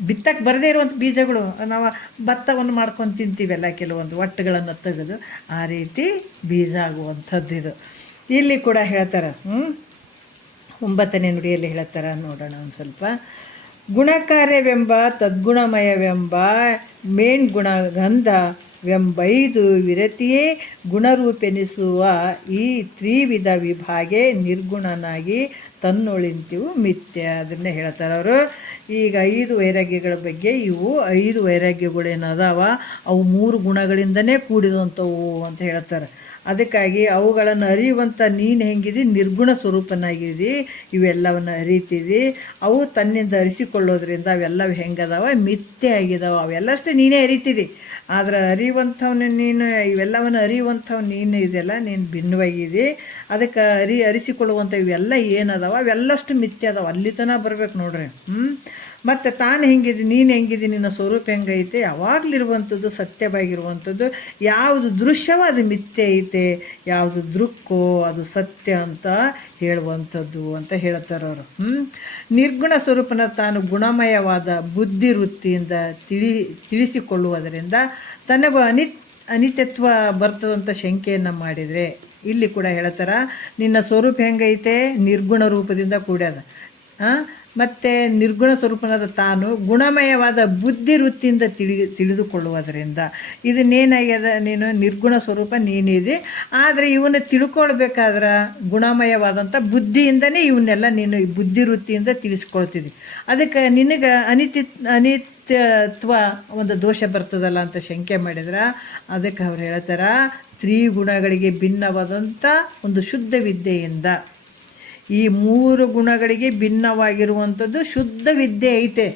ಬಿತ್ತಕ್ಕೆ ಬರದೇ ಇರುವಂಥ ಬೀಜಗಳು ನಾವು ಭತ್ತವನ್ನು ಮಾಡ್ಕೊಂಡು ತಿಂತೀವೆಲ್ಲ, ಕೆಲವೊಂದು ಒಟ್ಟುಗಳನ್ನು ತೆಗೆದು ಆ ರೀತಿ ಬೀಜ ಆಗುವಂಥದ್ದಿದು. ಇಲ್ಲಿ ಕೂಡ ಹೇಳ್ತಾರೆ. 9ನೇ ನುಡಿಯಲ್ಲಿ ಹೇಳ್ತಾರೆ, ನೋಡೋಣ ಒಂದು ಸ್ವಲ್ಪ. ಗುಣಕಾರ್ಯವೆಂಬ ತದ್ಗುಣಮಯವೆಂಬ ಮೇಣ್ಗುಣಗಂಧವೆಂಬೈದು ವಿರತಿಯೇ ಗುಣರೂಪೆನಿಸುವ ಈ ತ್ರಿವಿಧ ವಿಭಾಗೆ ನಿರ್ಗುಣನಾಗಿ ತನ್ನೊಳಿಂತಿವು ಮಿಥ್ಯ. ಅದನ್ನೇ ಹೇಳ್ತಾರೆ ಅವರು. ಈಗ 5 ವೈರಾಗ್ಯಗಳ ಬಗ್ಗೆ, ಇವು 5 ವೈರಾಗ್ಯಗಳೇನದಾವ ಅವು 3 ಗುಣಗಳಿಂದನೇ ಕೂಡಿದಂಥವು ಅಂತ ಹೇಳ್ತಾರೆ. ಅದಕ್ಕಾಗಿ ಅವುಗಳನ್ನು ಅರಿಯುವಂಥ ನೀನು ಹೆಂಗಿದಿ, ನಿರ್ಗುಣ ಸ್ವರೂಪನಾಗಿದ್ದಿ, ಇವೆಲ್ಲವನ್ನು ಅರಿತಿದ್ದಿ. ಅವು ತನ್ನಿಂದ ಅರಿಸಿಕೊಳ್ಳೋದ್ರಿಂದ ಅವೆಲ್ಲವು ಹೆಂಗದಾವ, ಮಿಥ್ಯೆ ಆಗಿದಾವ. ಅವೆಲ್ಲಷ್ಟು ನೀನೇ ಅರಿತಿದ್ದಿ. ಆದರೆ ಅರಿಯುವಂಥವನ್ನ ನೀನು, ಇವೆಲ್ಲವನ್ನು ಅರಿಯುವಂಥವು ನೀನು ಇದೆಲ್ಲ ನೀನು ಭಿನ್ನವಾಗಿದ್ದಿ. ಅದಕ್ಕೆ ಅರಿಸಿಕೊಳ್ಳುವಂಥ ಇವೆಲ್ಲ ಏನದಾವ ಅವೆಲ್ಲಷ್ಟು ಮಿಥ್ಯೆ ಅದಾವ. ಅಲ್ಲಿ ತನಕ ಬರ್ಬೇಕು ನೋಡ್ರಿ. ಮತ್ತು ತಾನು ಹೆಂಗಿದೆ, ನೀನು ಹೆಂಗಿದೆ, ನಿನ್ನ ಸ್ವರೂಪ ಹೆಂಗೈತೆ, ಯಾವಾಗಲಿರುವಂಥದ್ದು ಸತ್ಯವಾಗಿರುವಂಥದ್ದು. ಯಾವುದು ದೃಶ್ಯವೋ ಅದು ಮಿಥ್ಯೆ ಐತೆ, ಯಾವುದು ದೃಕ್ಕೋ ಅದು ಸತ್ಯ ಅಂತ ಹೇಳುವಂಥದ್ದು ಅಂತ ಹೇಳ್ತಾರೆ ಅವರು. ನಿರ್ಗುಣ ಸ್ವರೂಪನ ತಾನು ಗುಣಮಯವಾದ ಬುದ್ಧಿ ವೃತ್ತಿಯಿಂದ ತಿಳಿಸಿಕೊಳ್ಳುವುದರಿಂದ ತನಗೂ ಅನಿತ್ಯತ್ವ ಬರ್ತದಂಥ ಶಂಕೆಯನ್ನು ಮಾಡಿದರೆ, ಇಲ್ಲಿ ಕೂಡ ಹೇಳ್ತಾರ ನಿನ್ನ ಸ್ವರೂಪ ಹೆಂಗೈತೆ, ನಿರ್ಗುಣ ರೂಪದಿಂದ ಕೂಡ್ಯದ. ಮತ್ತು ನಿರ್ಗುಣ ಸ್ವರೂಪನಾದ ತಾನು ಗುಣಮಯವಾದ ಬುದ್ಧಿ ವೃತ್ತಿಯಿಂದ ತಿಳಿದುಕೊಳ್ಳುವುದರಿಂದ, ಇದನ್ನೇನಾಗ್ಯದ, ನೀನು ನಿರ್ಗುಣ ಸ್ವರೂಪ ನೀನಿದೆ, ಆದರೆ ಇವನ್ನ ತಿಳ್ಕೊಳ್ಬೇಕಾದ್ರೆ ಗುಣಮಯವಾದಂಥ ಬುದ್ಧಿಯಿಂದನೇ ಇವನ್ನೆಲ್ಲ ನೀನು ಬುದ್ಧಿ ವೃತ್ತಿಯಿಂದ ತಿಳಿಸ್ಕೊಳ್ತಿದ್ದಿ. ಅದಕ್ಕೆ ನಿನಗೆ ಅನಿತ್ಯತ್ವ ಒಂದು ದೋಷ ಬರ್ತದಲ್ಲ ಅಂತ ಶಂಕೆ ಮಾಡಿದ್ರೆ, ಅದಕ್ಕೆ ಅವ್ರು ಹೇಳ್ತಾರ ತ್ರಿಗುಣಗಳಿಗೆ ಭಿನ್ನವಾದಂಥ ಒಂದು ಶುದ್ಧ ವಿದ್ಯೆಯಿಂದ, ಈ 3 ಗುಣಗಳಿಗೆ ಭಿನ್ನವಾಗಿರುವಂಥದ್ದು ಶುದ್ಧ ವಿದ್ಯೆ ಐತೆ,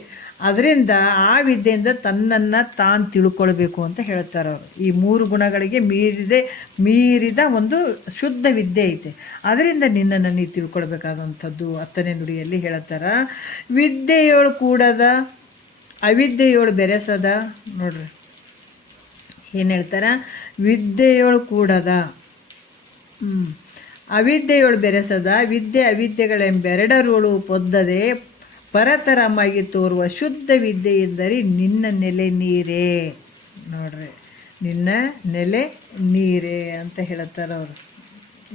ಅದರಿಂದ ಆ ವಿದ್ಯೆಯಿಂದ ತನ್ನನ್ನು ತಾನು ತಿಳ್ಕೊಳ್ಬೇಕು ಅಂತ ಹೇಳ್ತಾರೆ ಅವರು. ಈ 3 ಗುಣಗಳಿಗೆ ಮೀರಿದ ಒಂದು ಶುದ್ಧ ವಿದ್ಯೆ ಐತೆ, ಅದರಿಂದ ನಿನ್ನನ್ನು ನೀ ತಿಳ್ಕೊಳ್ಬೇಕಾದಂಥದ್ದು 10ನೇ ನುಡಿಯಲ್ಲಿ ಹೇಳ್ತಾರೆ. ವಿದ್ಯೆಯೋಳು ಕೂಡದ ಅವಿದ್ಯೆಯೋಳು ಬೆರೆಸದ, ನೋಡ್ರಿ ಏನು ಹೇಳ್ತಾರೆ, ವಿದ್ಯೆಯೋಳು ಕೂಡದ ಅವಿದ್ಯೆಯೋಳು ಬೆರೆಸದ, ವಿದ್ಯೆ ಅವಿದ್ಯೆಗಳೆಂಬೆರಡರೋಳು ಪೊದ್ದದೆ ಪರತರಮಾಗಿ ತೋರುವ ಶುದ್ಧ ವಿದ್ಯೆ ಎಂದರೆ ನಿನ್ನ ನೆಲೆ ನೀರೇ. ನೋಡ್ರಿ, ನಿನ್ನ ನೆಲೆ ನೀರೇ ಅಂತ ಹೇಳ್ತಾರೆ ಅವರು.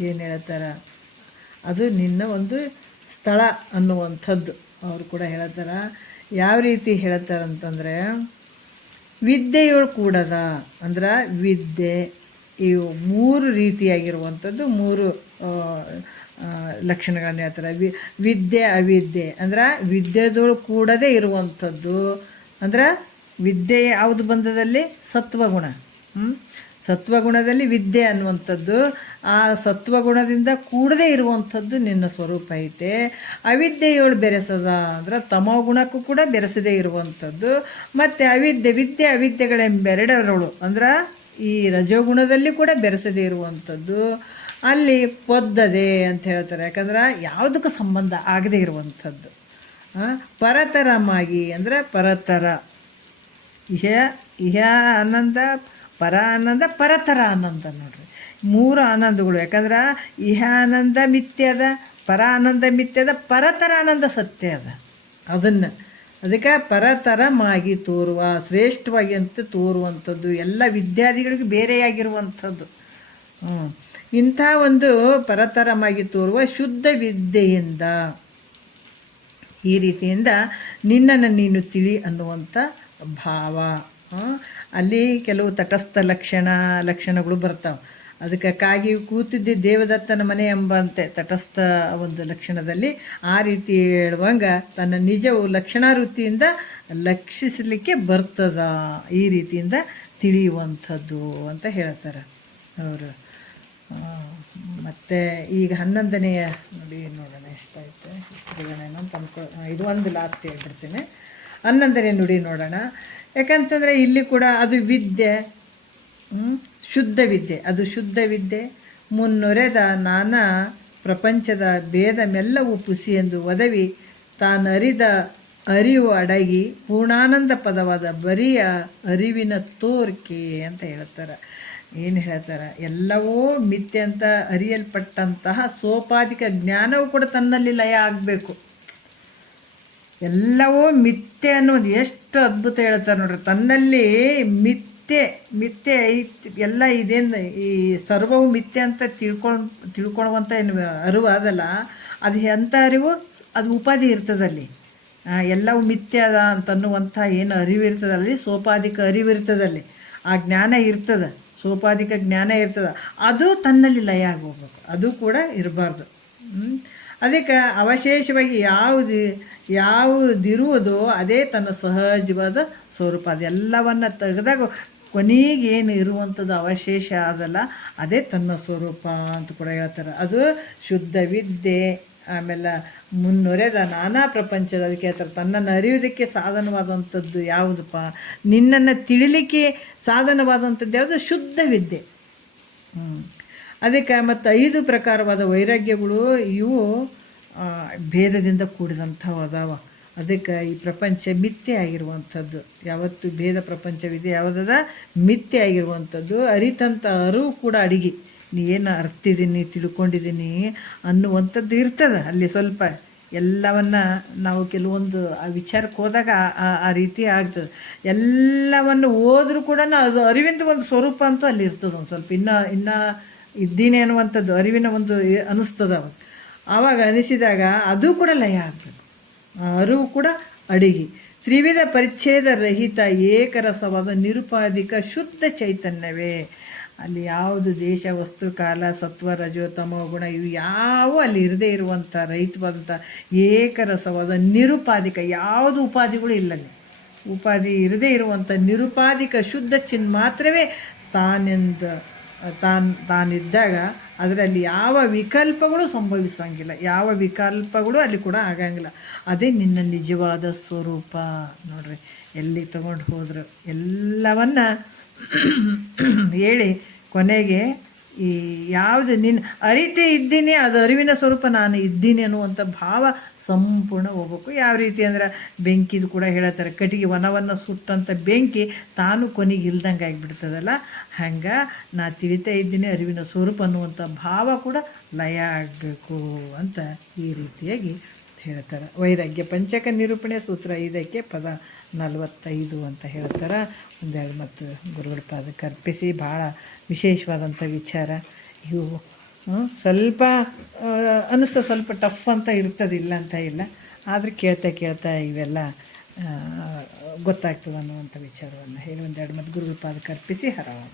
ಏನು ಹೇಳ್ತಾರೆ, ಅದು ನಿನ್ನ ಒಂದು ಸ್ಥಳ ಅನ್ನುವಂಥದ್ದು ಅವರು ಕೂಡ ಹೇಳ್ತಾರೆ. ಯಾವ ರೀತಿ ಹೇಳ್ತಾರಂತಂದರೆ, ವಿದ್ಯೆಯೋಳು ಕೂಡದ ಅಂದ್ರೆ ವಿದ್ಯೆ, ಇವು 3 ರೀತಿಯಾಗಿರುವಂಥದ್ದು 3 ಲಕ್ಷಣಗಳನ್ನು ಹೇಳ್ತಾರೆ. ವಿದ್ಯೆ ಅವಿದ್ಯೆ ಅಂದ್ರೆ ವಿದ್ಯೆದೋಳು ಕೂಡದೇ ಇರುವಂಥದ್ದು, ಅಂದ್ರೆ ವಿದ್ಯೆ ಯಾವುದು ಬಂದದಲ್ಲಿ ಸತ್ವಗುಣ. ಸತ್ವಗುಣದಲ್ಲಿ ವಿದ್ಯೆ ಅನ್ನುವಂಥದ್ದು, ಆ ಸತ್ವಗುಣದಿಂದ ಕೂಡದೇ ಇರುವಂಥದ್ದು ನಿನ್ನ ಸ್ವರೂಪ ಐತೆ. ಅವಿದ್ಯೆಯೋಳು ಬೆರೆಸದ ಅಂದ್ರೆ ತಮೋಗುಣಕ್ಕೂ ಕೂಡ ಬೆರೆಸದೇ ಇರುವಂಥದ್ದು. ಮತ್ತು ವಿದ್ಯೆ ಅವಿದ್ಯೆಗಳೆಂಬೆರಡರಳು ಅಂದ್ರೆ ಈ ರಜೋಗುಣದಲ್ಲಿ ಕೂಡ ಬೆರೆಸದೇ ಇರುವಂಥದ್ದು, ಅಲ್ಲಿ ಪೊದ್ದದೆ ಅಂತ ಹೇಳ್ತಾರೆ. ಯಾಕಂದ್ರೆ ಯಾವುದಕ್ಕೂ ಸಂಬಂಧ ಆಗದೇ ಇರುವಂಥದ್ದು. ಪರತರಮಾಗಿ ಅಂದರೆ ಪರತರ, ಇಹ ಆನಂದ, ಪರ ಆನಂದ, ಪರತರ ಆನಂದ. ನೋಡ್ರಿ 3 ಆನಂದಗಳು. ಯಾಕಂದ್ರೆ ಇಹ ಆನಂದ ಮಿಥ್ಯ ಅದ, ಪರ ಆನಂದ ಮಿಥ್ಯ ಅದ, ಪರತರ ಆನಂದ ಸತ್ಯ ಅದ. ಅದಕ್ಕೆ ಪರತರಮಾಗಿ ತೋರುವ, ಶ್ರೇಷ್ಠವಾಗಿ ಅಂತ ತೋರುವಂಥದ್ದು, ಎಲ್ಲ ವಿದ್ಯಾರ್ಥಿಗಳಿಗೆ ಬೇರೆಯಾಗಿರುವಂಥದ್ದು. ಇಂಥ ಒಂದು ಪರತರಮಾಗಿ ತೋರುವ ಶುದ್ಧ ವಿದ್ಯೆಯಿಂದ, ಈ ರೀತಿಯಿಂದ ನಿನ್ನನ್ನು ನೀನು ತಿಳಿ ಅನ್ನುವಂಥ ಭಾವ. ಅಲ್ಲಿ ಕೆಲವು ತಟಸ್ಥ ಲಕ್ಷಣಗಳು ಬರ್ತಾವೆ. ಅದಕ್ಕೆ ಕಾಗಿ ಕೂತಿದ್ದೆ ದೇವದತ್ತನ ಮನೆ ಎಂಬಂತೆ ತಟಸ್ಥ ಒಂದು ಲಕ್ಷಣದಲ್ಲಿ ಆ ರೀತಿ ಹೇಳುವಂಗೆ ತನ್ನ ನಿಜವು ಲಕ್ಷಣಾವೃತ್ತಿಯಿಂದ ಲಕ್ಷಿಸಲಿಕ್ಕೆ ಬರ್ತದ, ಈ ರೀತಿಯಿಂದ ತಿಳಿಯುವಂಥದ್ದು ಅಂತ ಹೇಳ್ತಾರೆ ಅವರು. ಮತ್ತು ಈಗ 11ನೆಯ ನೋಡೋಣ ಎಷ್ಟಾಯಿತು, ಅಂತ ಇದು ಒಂದು ಲಾಸ್ಟ್ ಹೇಳ್ಬಿಡ್ತೀನಿ. 11ನೇ ನುಡಿ ನೋಡೋಣ. ಯಾಕಂತಂದರೆ ಇಲ್ಲಿ ಕೂಡ ಅದು ವಿದ್ಯೆ, ಶುದ್ಧ ವಿದ್ಯೆ, ಅದು ಶುದ್ಧ ವಿದ್ಯೆ. ಮುನ್ನೊರೆದ ನಾನಾ ಪ್ರಪಂಚದ ಭೇದಮೆಲ್ಲವೂ ಪುಸಿ ಎಂದು ಒದವಿ ತಾನರಿದ ಅರಿವು ಅಡಗಿ ಪೂರ್ಣಾನಂದ ಪದವಾದ ಬರಿಯ ಅರಿವಿನ ತೋರಿಕೆ ಅಂತ ಹೇಳ್ತಾರೆ. ಏನು ಹೇಳ್ತಾರೆ, ಎಲ್ಲವೂ ಮಿಥ್ಯೆ ಅಂತ ಅರಿಯಲ್ಪಟ್ಟಂತಹ ಸೋಪಾಧಿಕ ಜ್ಞಾನವು ಕೂಡ ತನ್ನಲ್ಲಿ ಲಯ ಆಗಬೇಕು. ಎಲ್ಲವೂ ಮಿಥ್ಯೆ ಅನ್ನೋದು ಎಷ್ಟು ಅದ್ಭುತ ಹೇಳ್ತಾರೆ ನೋಡ್ರಿ. ತನ್ನಲ್ಲಿ ಮಿಥ್ಯೆ ಐತಿ, ಎಲ್ಲ ಇದೇನು ಈ ಸರ್ವವು ಮಿಥ್ಯೆ ಅಂತ ತಿಳ್ಕೊಳ್ಳುವಂಥ ಏನು ಅರಿವು ಅದಲ್ಲ, ಅದು ಎಂಥ ಅರಿವು, ಅದು ಉಪಾಧಿ ಇರ್ತದಲ್ಲಿ. ಎಲ್ಲವೂ ಮಿಥ್ಯೆ ಅದ ಅಂತನ್ನುವಂಥ ಏನು ಅರಿವು ಇರ್ತದಲ್ಲಿ, ಸೋಪಾಧಿಕ ಅರಿವು ಇರ್ತದಲ್ಲಿ, ಆ ಜ್ಞಾನ ಇರ್ತದೆ, ಸೋಪಾಧಿಕ ಜ್ಞಾನ ಇರ್ತದೆ, ಅದು ತನ್ನಲ್ಲಿ ಲಯ ಆಗೋಗ್ಬೇಕು, ಅದು ಕೂಡ ಇರಬಾರ್ದು. ಅದಕ್ಕೆ ಅವಶೇಷವಾಗಿ ಯಾವುದಿರುವುದೋ ಅದೇ ತನ್ನ ಸಹಜವಾದ ಸ್ವರೂಪ. ಅದೆಲ್ಲವನ್ನು ತೆಗೆದಾಗ ಕೊನೆಗೆ ಏನು ಇರುವಂಥದ್ದು ಅವಶೇಷ ಅದಲ್ಲ, ಅದೇ ತನ್ನ ಸ್ವರೂಪ ಅಂತ ಕೂಡ ಹೇಳ್ತಾರೆ. ಅದು ಶುದ್ಧ ವಿದ್ಯೆ. ಆಮೇಲೆ ಮುನ್ನೊರೆದ ನಾನಾ ಪ್ರಪಂಚದ, ಅದಕ್ಕೆ ಹೇಳ್ತಾರೆ ತನ್ನನ್ನು ಅರಿಯೋದಕ್ಕೆ ಸಾಧನವಾದಂಥದ್ದು ಯಾವುದಪ್ಪ, ನಿನ್ನನ್ನು ತಿಳಿಲಿಕ್ಕೆ ಸಾಧನವಾದಂಥದ್ದು ಯಾವುದು, ಶುದ್ಧ ವಿದ್ಯೆ. ಅದಕ್ಕೆ ಮತ್ತು 5 ಪ್ರಕಾರವಾದ ವೈರಾಗ್ಯಗಳು ಇವು ಭೇದದಿಂದ ಕೂಡಿದಂಥವು ಅದಾವ. ಅದಕ್ಕೆ ಈ ಪ್ರಪಂಚ ಮಿಥ್ಯೆ ಆಗಿರುವಂಥದ್ದು, ಯಾವತ್ತು ಭೇದ ಪ್ರಪಂಚವಿದೆ ಯಾವುದದ ಮಿಥ್ಯೆ ಆಗಿರುವಂಥದ್ದು. ಅರಿತಂಥ ಅರಿವು ಕೂಡ ಅಡಿಗೆ, ನೀ ಏನು ಅರ್ತಿದ್ದೀನಿ ತಿಳ್ಕೊಂಡಿದ್ದೀನಿ ಅನ್ನುವಂಥದ್ದು ಇರ್ತದೆ ಅಲ್ಲಿ. ಸ್ವಲ್ಪ ಎಲ್ಲವನ್ನು ನಾವು ಕೆಲವೊಂದು ಆ ವಿಚಾರಕ್ಕೆ ಹೋದಾಗ ಆ ರೀತಿ ಆಗ್ತದೆ. ಎಲ್ಲವನ್ನು ಓದ್ರೂ ಕೂಡ ಅದು ಅರಿವಿಂದ ಒಂದು ಸ್ವರೂಪ ಅಂತೂ ಅಲ್ಲಿ ಇರ್ತದೆ. ಒಂದು ಸ್ವಲ್ಪ ಇನ್ನೂ ಇದ್ದೀನಿ ಅನ್ನುವಂಥದ್ದು ಅರಿವಿನ ಒಂದು ಅನ್ನಿಸ್ತದೆ ಅವಾಗ. ಆವಾಗ ಅನಿಸಿದಾಗ ಅದು ಕೂಡ ಲಯ ಆಗಬೇಕು, ಅರಿವು ಕೂಡ ಅಡಿಗೆ. ತ್ರಿವಿಧ ಪರಿಚ್ಛೇದ ರಹಿತ ಏಕರಸವಾದ ನಿರುಪಾಧಿಕ ಶುದ್ಧ ಚೈತನ್ಯವೇ. ಅಲ್ಲಿ ಯಾವುದು ದೇಶ, ವಸ್ತು, ಕಾಲ, ಸತ್ವ, ರಜೋ, ತಮೋ ಗುಣ ಇವು ಯಾವ ಅಲ್ಲಿ ಇರದೇ ಇರುವಂಥ ರಹಿತವಾದಂಥ ಏಕರಸವಾದ ನಿರುಪಾಧಿಕ, ಯಾವುದು ಉಪಾಧಿಗಳು ಇಲ್ಲಲ್ಲಿ, ಉಪಾಧಿ ಇರದೇ ಇರುವಂಥ ನಿರುಪಾಧಿಕ ಶುದ್ಧ ಚಿನ್ಮಾತ್ರವೇ ತಾನಿದ್ದಾಗ ಅದರಲ್ಲಿ ಯಾವ ವಿಕಲ್ಪಗಳು ಸಂಭವಿಸಂಗಿಲ್ಲ, ಯಾವ ವಿಕಲ್ಪಗಳು ಅಲ್ಲಿ ಕೂಡ ಆಗಂಗಿಲ್ಲ. ಅದೇ ನಿನ್ನ ನಿಜವಾದ ಸ್ವರೂಪ. ನೋಡ್ರಿ, ಎಲ್ಲಿ ತಗೊಂಡು ಹೋದ್ರು ಎಲ್ಲವನ್ನ ಹೇಳಿ ಕೊನೆಗೆ ಈ ಯಾವುದು ನಿನ್ನ ಅರಿತೇ ಇದ್ದೀನಿ, ಅದು ಅರಿವಿನ ಸ್ವರೂಪ ನಾನು ಇದ್ದೀನಿ ಅನ್ನುವಂಥ ಭಾವ ಸಂಪೂರ್ಣ ಹೋಗ್ಬೇಕು. ಯಾವ ರೀತಿ ಅಂದ್ರೆ ಬೆಂಕಿದು ಕೂಡ ಹೇಳ್ತಾರೆ, ಕಟ್ಟಿಗೆ ವನವನ್ನು ಸುಟ್ಟಂಥ ಬೆಂಕಿ ತಾನು ಕೊನೆಗೆ ಇಲ್ದಂಗೆ ಆಗಿಬಿಡ್ತದಲ್ಲ, ಹಂಗೆ ನಾ ತಿಳಿತಾ ಇದ್ದೀನಿ ಅರಿವಿನ ಸ್ವರೂಪ ಅನ್ನುವಂಥ ಭಾವ ಕೂಡ ಲಯ ಆಗಬೇಕು ಅಂತ ಈ ರೀತಿಯಾಗಿ ಹೇಳ್ತಾರೆ. ವೈರಾಗ್ಯ ಪಂಚಕ ನಿರೂಪಣೆ ಸೂತ್ರ 5ಕ್ಕೆ ಪದ 45 ಅಂತ ಹೇಳ್ತಾರೆ. ಒಂದೆರಡು ಮತ್ತು ಗುರುಗಳ ಪಾದಕ್ಕೆ ಅರ್ಪಿಸಿ. ಭಾಳ ವಿಶೇಷವಾದಂಥ ವಿಚಾರ ಇವು. ಸ್ವಲ್ಪ ಅನ್ನಿಸ್ತಾ ಸ್ವಲ್ಪ ಟಫ್ ಅಂತ ಇರ್ತದಿಲ್ಲ ಅಂತ ಇಲ್ಲ, ಆದರೆ ಕೇಳ್ತಾ ಇವೆಲ್ಲ ಗೊತ್ತಾಗ್ತದೆ ಅನ್ನುವಂಥ ವಿಚಾರವನ್ನು ಹೇಳಿ ಒಂದೆರಡು ಮತ್ತು ಗುರುಗಳ ಪಾದಕ್ಕೆ ಅರ್ಪಿಸಿ ಹರವಾದ.